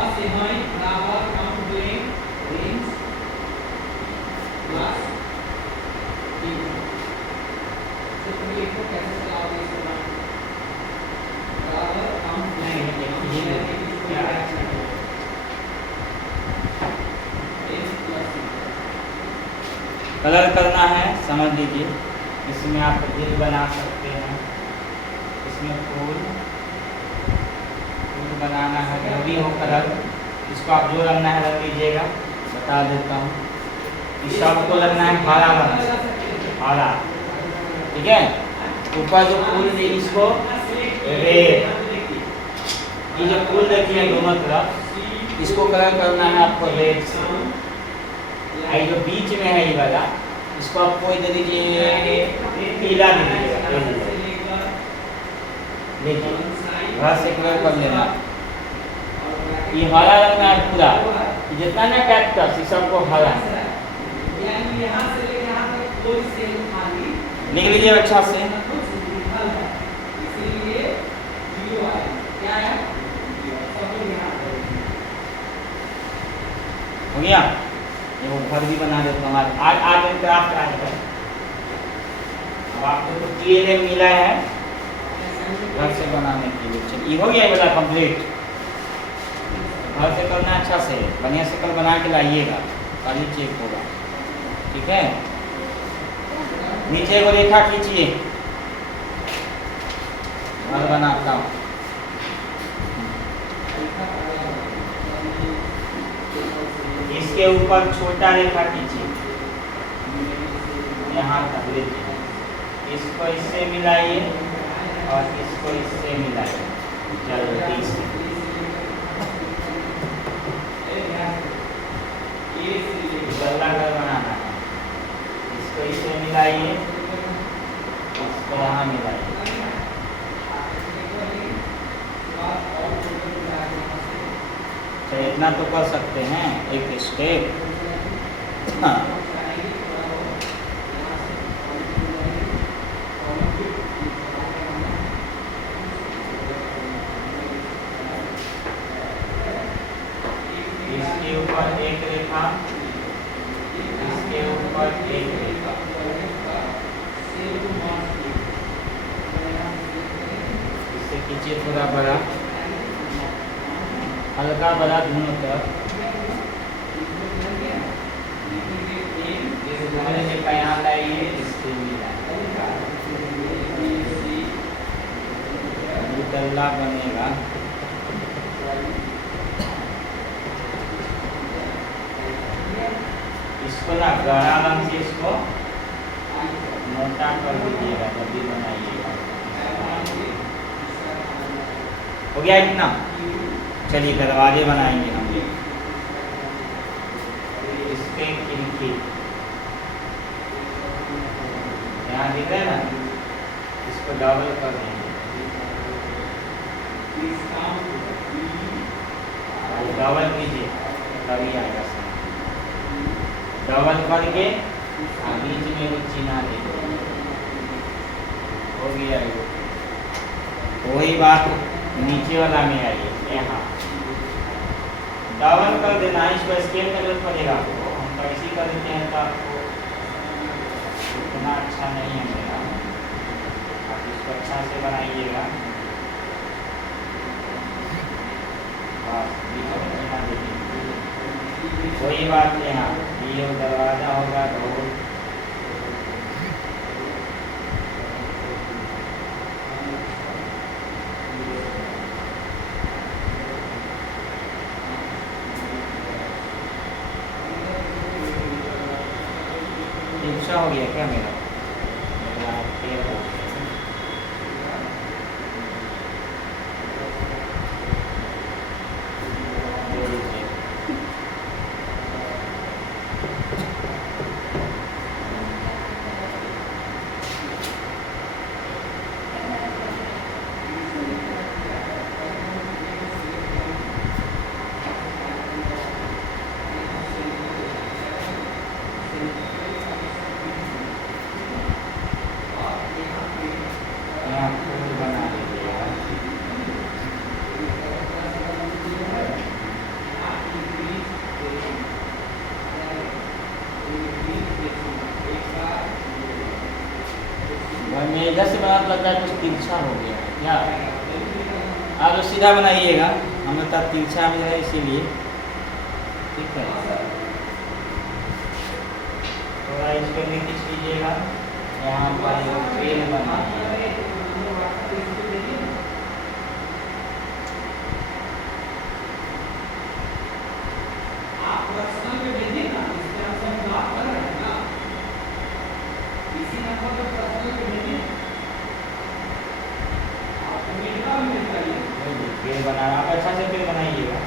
असेमाई बराबर count blank range plus T. सूत्र लिखो, कैसे चलाओगे इस कमांड? बराबर काउंट ब्लैंक कलर करना है, समझ लीजिए। इसमें आप दिल बना सकते हैं, इसमें फूल बनाना है, जो भी हो कलर, इसको आप जो रंगना है रंग लीजिएगा। बता देता हूँ, इस शब्द को लगना है हरा रंग, हरा, ठीक है। ऊपर जो फूल है इसको रेड, ये जो फूल देखिए दोनों तरफ, इसको कलर करना है आपको रेड से। ये जो बीच में है ये वाला, इसको आप कोई दे दीजिए पीला दे दीजिएगा। देखिए घर से कलर कर लेना। ये हरा रंग में है पूरा, जितना ना कैक्टस इस सबको हरा, यानी यहाँ से लेके यहाँ तक कोई सेल खाली लिख लीजिए अच्छा से। कुछ विफल है, इसीलिए 0 आया। क्या है? सब लोग यहाँ पे हो गया। ये वो घर भी बना देता हूँ आज आज क्राफ्ट आएगा। अब आपको तो टीएलएम मिला है घर से बनाने के लिए। चलिए हो गया ये वाला कंप्लीट। घर से करना अच्छा से, बढ़िया से कल बना के लाइएगा, खाली चेक होगा। ठीक है, नीचे को रेखा खींचिए, घर बनाता हूँ। इसके ऊपर छोटा रेखा खींचिए, यहाँ तक लीजिए, इसको इससे मिलाइए और इसको इससे मिलाइए जल्दी से। गल्ला घर बनाना है, इसको इससे मिलाइए, इसको यहाँ मिलाइए। तो इतना तो कर सकते हैं एक स्टेप। हाँ, इसके ऊपर एक रेखा, इसके ऊपर एक रेखा, इससे खींचिए थोड़ा बड़ा, हल्का बड़ा दोनों तरफ। इस दूसरे रेखा यहाँ लाइए, इससे गल्ला बनेगा। इसको ना गहरा रंग से इसको मोटा कर दीजिएगा जब भी बनाइएगा। हो गया इतना। चलिए दरवाजे बनाएंगे हम लोग। इसके खिड़की यहाँ दिख रहा है ना, इसको डबल कर देंगे, डबल कीजिए तभी आएगा। डबल करके बीच में वो चिन्ह दे। हो गया ये। वही बात नीचे वाला में आइए, यहाँ डबल कर देना। इसको स्केल में जरूरत पड़ेगा आपको, हम तो ऐसे कर देते हैं तो आपको उतना अच्छा नहीं है मेरा। आप इसको अच्छा से बनाइएगा। बस बीच में चिन्ह दे दीजिए। कोई बात नहीं, यहाँ ये दरवाजा होगा तो अच्छा हो गया क्या मेरा? तेल हो गया। इधर से बना तो लगता है कुछ तिरछा हो गया है क्या? आप तो सीधा बनाइएगा, हम लोग तिरछा में है इसीलिए। ठीक है, थोड़ा इसको भी खींच लीजिएगा। यहाँ पर पेन बनाइए। आप पर्सनल में भेजिए ना, इस तरह से हम बात कर रहे हैं ना, इसी नंबर पर पर्सनल में भेजिए। आपको मिलता भी मिलता है पेड़ बना, आप अच्छा से पेड़ बनाइएगा।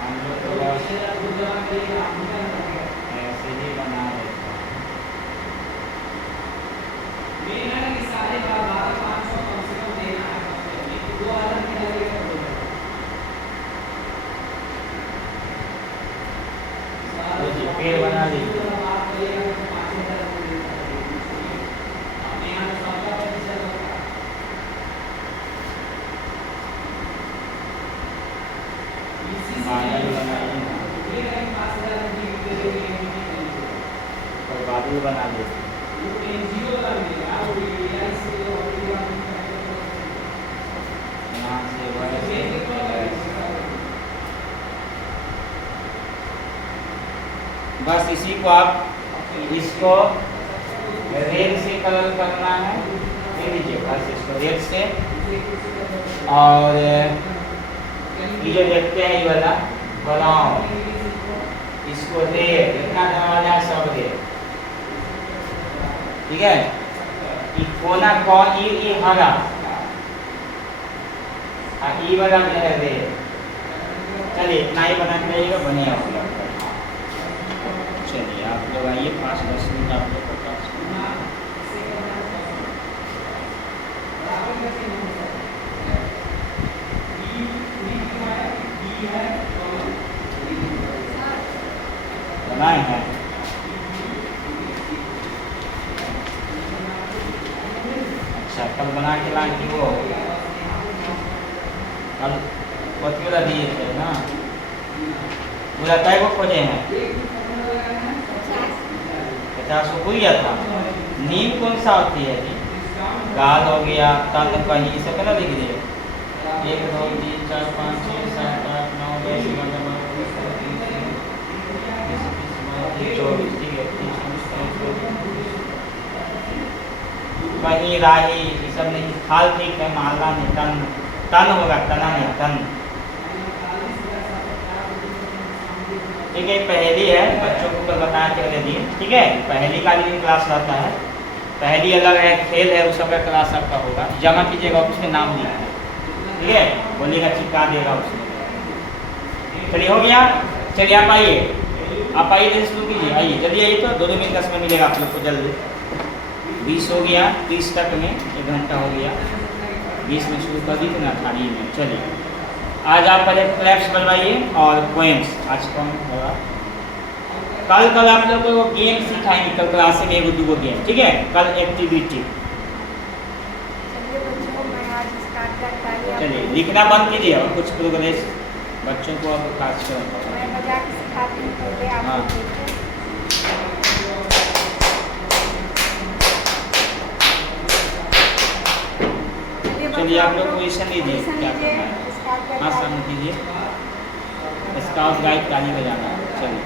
हम लोग तो बस ऐसे ही बना देते हैं। मेन है कि सारे 1200-500 कम से कम देना है, 2000 के लगेगा। पेड़ बना लीजिए। बना दे। एनजीओ का मिलेगा वो एआई से ऑलरेडी यहाँ से वैसे बस इसी को आप इसको रेड से कलर करना है, ले लीजिए बस इसको रेड से। और ये जो देखते हैं ये वाला ब्राउन, इसको रेड, इतना दरवाजा सब रेड, ठीक है। ये कोना कौन ये हरा, ई वाला जो है रेड। चलिए इतना ही बना के जाइएगा, बढ़िया होगा। चलिए आप लोग आइए, 5-10 मिनट आप लोग का पास। बनाए हैं अच्छा, कल बना के ला कि वो कल पति वाला दिए थे ना, पूरा कै को खोजे हैं? 50 को हुआ था। नीम कौन सा होती है जी? गाल हो गया, तन कहीं, इसे कहना लिख दिए। 1 2 3 4 5 6 7 8 9 10 11 12 ठीक है। कहीं राही ये सब नहीं, खाल ठीक है, माला नहीं, तन तन होगा, तना नहीं तन, ठीक है। पहली है, बच्चों को कल बताया थे अगले दिन, ठीक है। पहली का दिन क्लास रहता है, पहली अलग है, खेल है, उस सब का क्लास आपका होगा। जमा कीजिएगा, उसमें नाम लिखा है, ठीक है। बोलिएगा चिपका देगा उसमें। चलिए हो गया। चलिए आप आइए, आप आइए, जल्दी शुरू कीजिए, आइए जल्दी आइए। तो 2 मिनट 10 मिनट मिलेगा आप लोग को जल्दी। 20 हो गया, 30 तक में 1 घंटा हो गया। 20 में शुरू कर दी थी ना थाली में। चलिए आज आप पहले क्लैप्स बनवाइए और पोएम्स। आज कौन होगा? कल आप लोग को गेम सिखाएंगे, कल क्लास में 1-2 गेम, ठीक है। कल एक्टिविटी। चलिए लिखना बंद कीजिए और कुछ प्रोग्रेस बच्चों को अब खास कर मैं बजा के सिखाती हूँ, पहले आप हाँ। चलिए आप लोग पोजीशन लीजिए, क्या करना है। हाँ सामने कीजिए, स्काउट गाइड ताली बजाना है। चलिए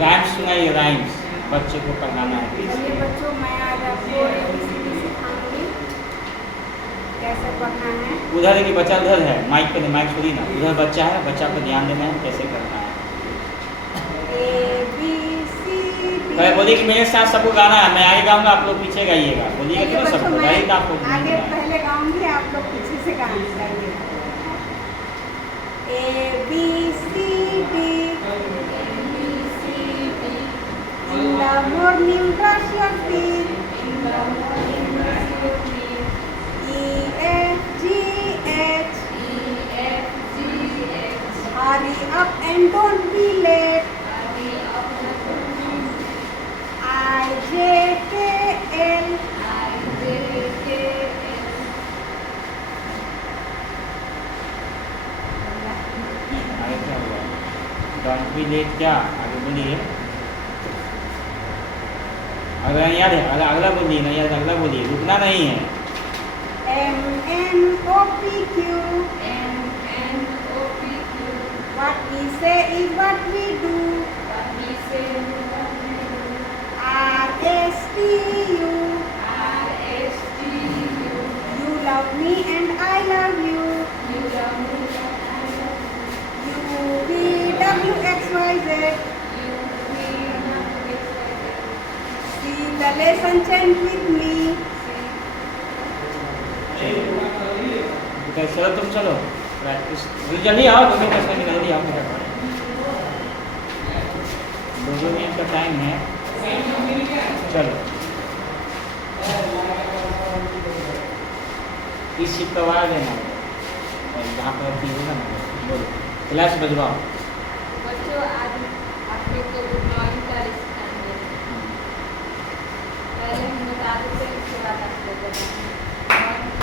राइम्स सुनाइए, राइम्स बच्चे को पढ़ाना है। चलिए बच्चों, मैं आज आपको ABCD सिखाऊंगी कैसे पढ़ना है। उधर देखिए बच्चा उधर है, माइक पे माइक छोड़ी ना, उधर बच्चा है, बच्चा को ध्यान देना है कैसे करना है। ABCD। बोलिए कि मेरे साथ सबको गाना है, मैं आगे गाऊंगा, आप लोग पीछे गाइएगा। बोलिएगा चलिए क्यों बच्चों, सबको मैं गाइएगा, आपको आगे पहले गाऊंगी, आप लोग पीछे से गाइएगा। ABCD। In the morning brush your teeth. EFGH. Hurry up and don't be late. IJKL. आगे क्या हुआ? डोंट बी लेट, क्या आगे बोलिए। अगर याद है अगला बोलिए ना, याद अगला बोलिए, रुकना नहीं है। MNOPQ. What we say is what we do. RSTU. You love me and I love you. UVWXYZ. See the lesson chant with me. चलो तुम चलो प्रैक्टिस जल्दी आओ, 2 मिनट 10 मिनट जल्दी आओ। 2 मिनट का टाइम है, चलो। इस चीज का आवाज देना और जहाँ पर ठीक होगा ना, बोलो क्लास बजवाओ। बच्चों आज आप लोग को गुड मॉर्निंग का सिखाएंगे। पहले हम बता देते हैं, उसके बाद आप लोग 1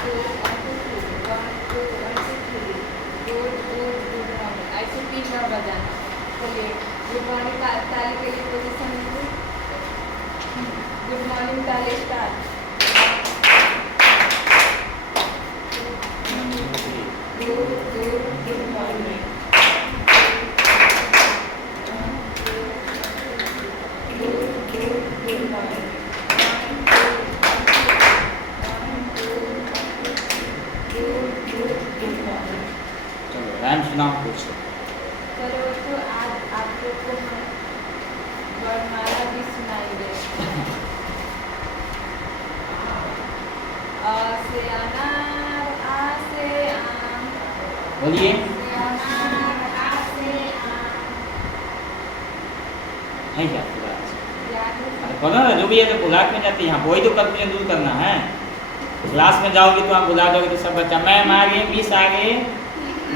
2 1 2 3 1 2 1 2 3 बजाना। चलिए गुड मॉर्निंग ताली के लिए पोजीशन लीजिए। गुड मॉर्निंग ताली स्टार्ट। Good morning. चलो राइम सुनाओ कुछ। चलो तो आज आप लोग को हम वर्णमाला भी सुनाएंगे। आ से अनार, आ से आम, बोलिए। से अनार, आ से आम। नहीं क्या पूरा? याद है? अरे बोलो ना, जो भी है तो बुला के जाती है यहाँ, वही तो कंफ्यूजन दूर करना है। क्लास में जाओगे तो आप बुला दोगे तो सब बच्चा मैम आ गए, मिस आ गए,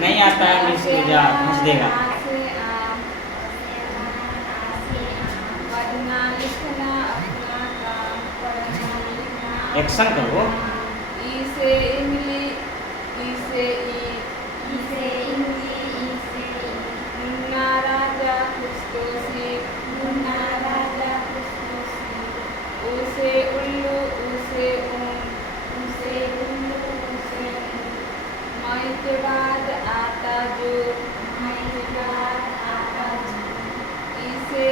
नहीं आता है मिस को जा हंस देगा। आ से आम, पढ़ना लिखना अपना काम, पढ़ना लिखना एक्शन करो। ई से इमली, ई से ई, मुन्ना राजा कुछ तो सीख, ऊ से उल्लू, ऊ से ऊन, मई के बाद आता जो, इसे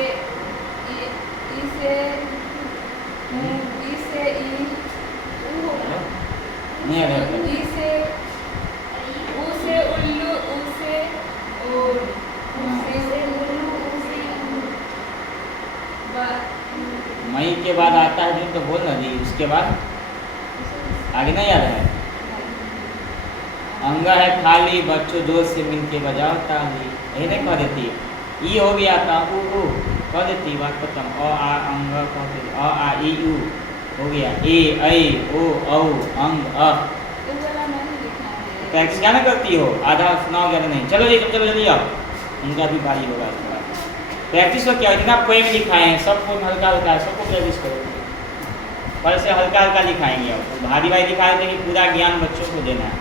नहीं आ रहा है। इसे उसे उल्लू उसे और मई के बाद आता है जो, तो बोलना जी। उसके बाद आगे नहीं आ रहा है। अंगा है खाली, बच्चों जोर से मिलके बजाओ ताली। यही नहीं कह देती। ई हो गया था, ऊ कह देती, बात खत्म। अ आ अंग कह देती, अ आ ई उ हो गया। ए ऐ ओ औ अंग अ। प्रैक्टिस क्या ना करती हो? आधा सुनाओ ज्यादा नहीं। चलो जी, चलो जल्दी आओ, उनका भी भारी होगा थोड़ा। प्रैक्टिस को क्या, इतना पोएम लिखाए हैं, सब पोएम हल्का हल्का है, सबको प्रैक्टिस करो। पर से हल्का हल्का लिखाएंगे। अब भारी भारी दिखा देते कि पूरा ज्ञान बच्चों को देना है।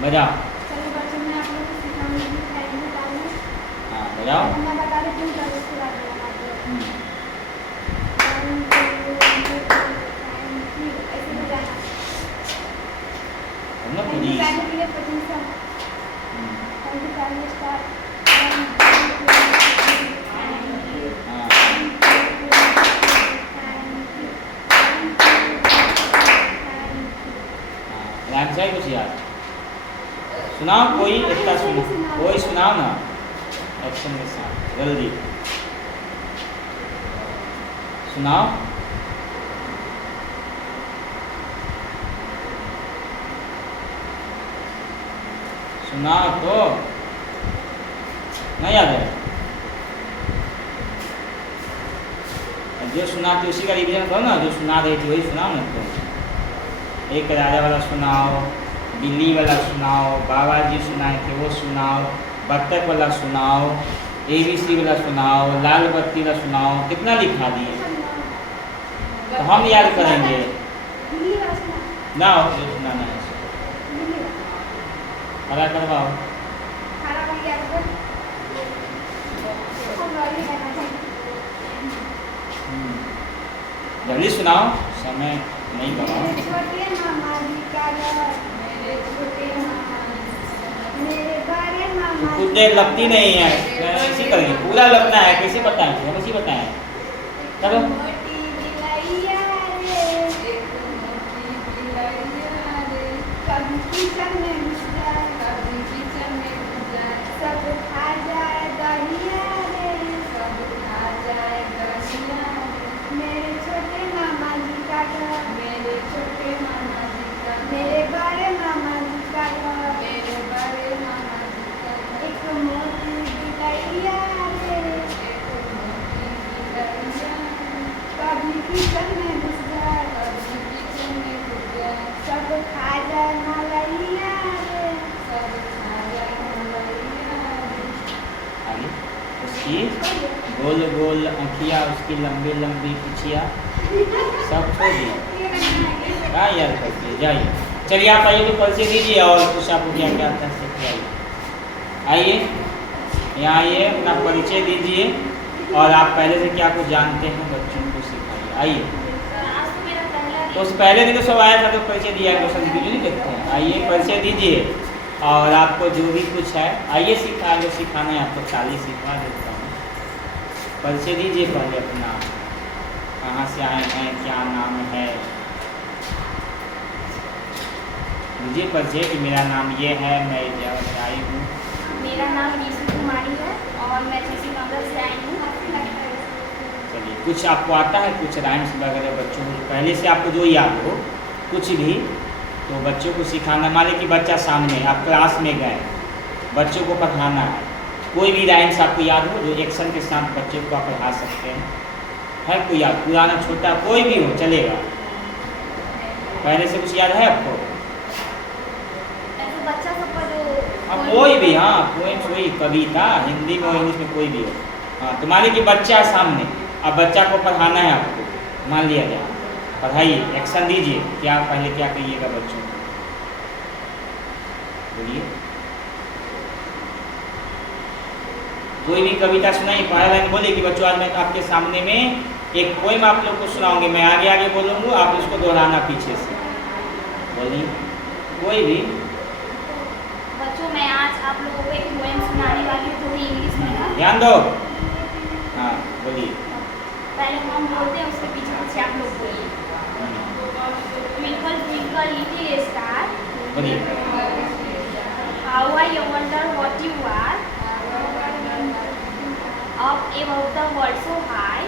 बजाओ। चलो बच्चों में आप लोग को सिखाऊंगी खाएंगे पानी। हाँ बजाओ। मैं बता रही हूँ क्या उसके बाद लगाते हैं। ऐसे बजाना। हम लोग खुद ही। पहले के लिए पोजीशन। पहले पहले स्टार्ट। हाँ राइम से कुछ याद सुनाओ। कोई इतना सुनो, कोई सुनाओ ना एक्शन के साथ, जल्दी सुनाओ। सुनाओ तो नहीं याद है। जो सुनाती उसी का रिवीजन करो ना। जो सुना रही थी वही सुनाओ ना। तो एक राजा वाला सुनाओ, बिल्ली वाला सुनाओ, बाबा जी सुनाए थे वो सुनाओ, बत्तख वाला सुनाओ, ABC वाला सुनाओ, लाल बत्ती वाला सुनाओ। कितना लिखा दिए तो हम याद करेंगे ना। हो ये सुनाना है, खड़ा करवाओ। जल्दी सुनाओ, समय नहीं बनाओ। छोटे मामा जी का घर, मेरे छोटे मामा जी, मेरे बड़े मामा खुद देर लगती नहीं है, इसी करेंगे पूरा लगना है। कैसे बताएंगे हम, इसी बताएं। चलो मोटी बिलैया रे, एक मोटी बिलैया रे, कभी किचन में घुस जाए, कभी किचन में घुस जाए, सब खा जाए दहिया रे, सब खा जाए दहिया रे। मेरे छोटे मामा जी का घर, मेरे छोटे मामा जी का घर, मेरे बड़े मामा जी का घर, मेरे बड़े मामा जी का घर, एक मोटी बिलैया रे, एक मोटी बिलैया रे, कभी किचन में घुस जाए, कभी किचन में घुस जाए, सब खा जाए मलैया रे, सब खा जाए मलैया रे। आगे उसकी गोल गोल आँखियाँ, उसकी लंबी लंबी पिछिया, सब छोड़ दिया। हाँ यार करके जाइए। चलिए आप आइए तो परिचय दीजिए और कुछ आपको क्या क्या आता है सिखाइए। आइए यहाँ ये अपना परिचय दीजिए और आप पहले से क्या कुछ जानते हैं बच्चों को सिखाइए। आइए, आज तो मेरा पहला तो उस पहले दिन तो सब आया था तो परिचय दिया है, क्वेश्चन वीडियो नहीं देखते हैं। आइए परिचय दीजिए और आपको जो भी कुछ है आइए सिखा, जो सिखाना है आपको 40 सिखा देता हूँ। परिचय दीजिए पहले अपना, कहाँ से आए हैं, क्या नाम है, मुझे परिचय कि मेरा नाम ये है, मैं जगह से आई हूँ। मेरा नाम ऋषि कुमारी है और मैं छठी नगर से आई हूँ। चलिए, कुछ आपको आता है, कुछ राइम्स वगैरह बच्चों को पहले से आपको जो याद हो कुछ भी, तो बच्चों को सिखाना। मान लीजिए कि बच्चा सामने, आप क्लास में गए, बच्चों को पढ़ाना है, कोई भी राइम्स आपको याद हो जो एक्शन के साथ बच्चे को आप पढ़ा सकते हैं, है कोई याद? पुराना छोटा कोई भी हो चलेगा। पहले से कुछ याद है आपको? ऐसे बच्चा सबका जो हाँ कोई भी, हाँ पोएम, कोई कविता, हिंदी में हो इंग्लिश में कोई भी हो। हाँ तो मान लीजिए कि बच्चा सामने, अब बच्चा को पढ़ाना है आपको, मान लिया जाए, पढ़ाइए, एक्शन दीजिए, क्या पहले क्या कहिएगा बच्चों को, बोलिए। कोई भी कविता सुनाइए, पहला लाइन बोलिए कि बच्चों आज मैं आपके सामने में एक पोएम आप लोग को सुनाऊंगी, मैं आगे आगे बोलूँगा, आप उसको दोहराना पीछे से, बोलिए कोई भी। बच्चों मैं आज आप लोगों को एक पोएम सुनाने वाली हूँ, थोड़ी इंग्लिश में है। ध्यान दो, हाँ बोलिए। पहले हम बोलते हैं, उसके पीछे पीछे आप लोग बोलिए। ट्विंकल ट्विंकल लिटिल स्टार, बोलिए। How I wonder what you are, up above the world so high,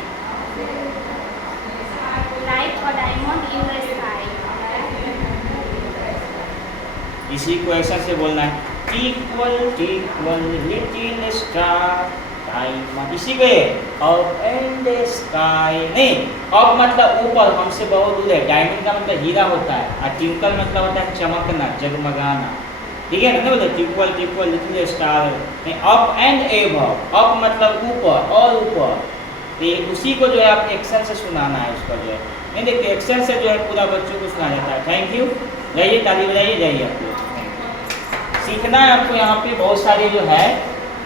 like a diamond in the sky. इसी को ऐसा से बोलना है, equal equal little star diamond, इसी पे अप एंड स्काई, नहीं अप मतलब ऊपर, हमसे बहुत दूर है, डायमंड का मतलब हीरा होता है, और ट्विंकल मतलब होता है चमकना, जगमगाना, ठीक है ना? बोलते equal equal little star, up and above, up मतलब ऊपर और ऊपर, तो उसी को जो है आप एक्शन से सुनाना है, उसका जो है नहीं देखते, एक्शन से जो है पूरा बच्चों को सुना जाता है। थैंक यू, जाइए ताली बजाइए, जाइए आप लोग। सीखना है आपको यहाँ पे बहुत सारे जो है,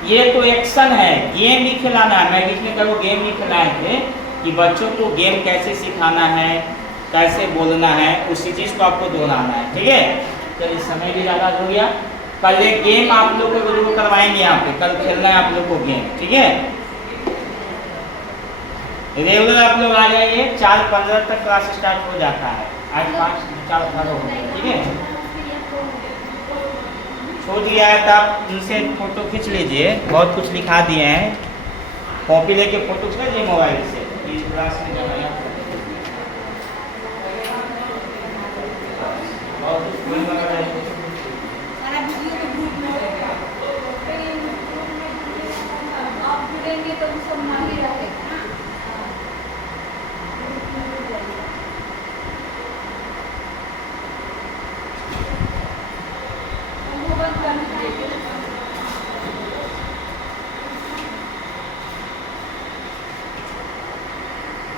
ये तो एक्शन है, गेम भी खिलाना है। मैं बीच में कल गेम भी खिलाए थे कि बच्चों को गेम कैसे सिखाना है, कैसे बोलना है, उसी चीज़ को आपको दोहराना है, ठीक है? चलिए समय भी ज़्यादा हो गया, कल एक गेम आप लोग को जरूर करवाएंगे यहाँ पे, कल खेलना है आप लोग को गेम, ठीक है? रेगुलर आप लोग आ जाइए, 4:15 तक क्लास स्टार्ट हो जाता है, आज 5:4 हो गया, ठीक है? छूट गया है तो आप उनसे फोटो खींच लीजिए, बहुत कुछ लिखा दिए हैं, कॉपी लेके फोटो खींच लीजिए मोबाइल से, इस क्लास में जब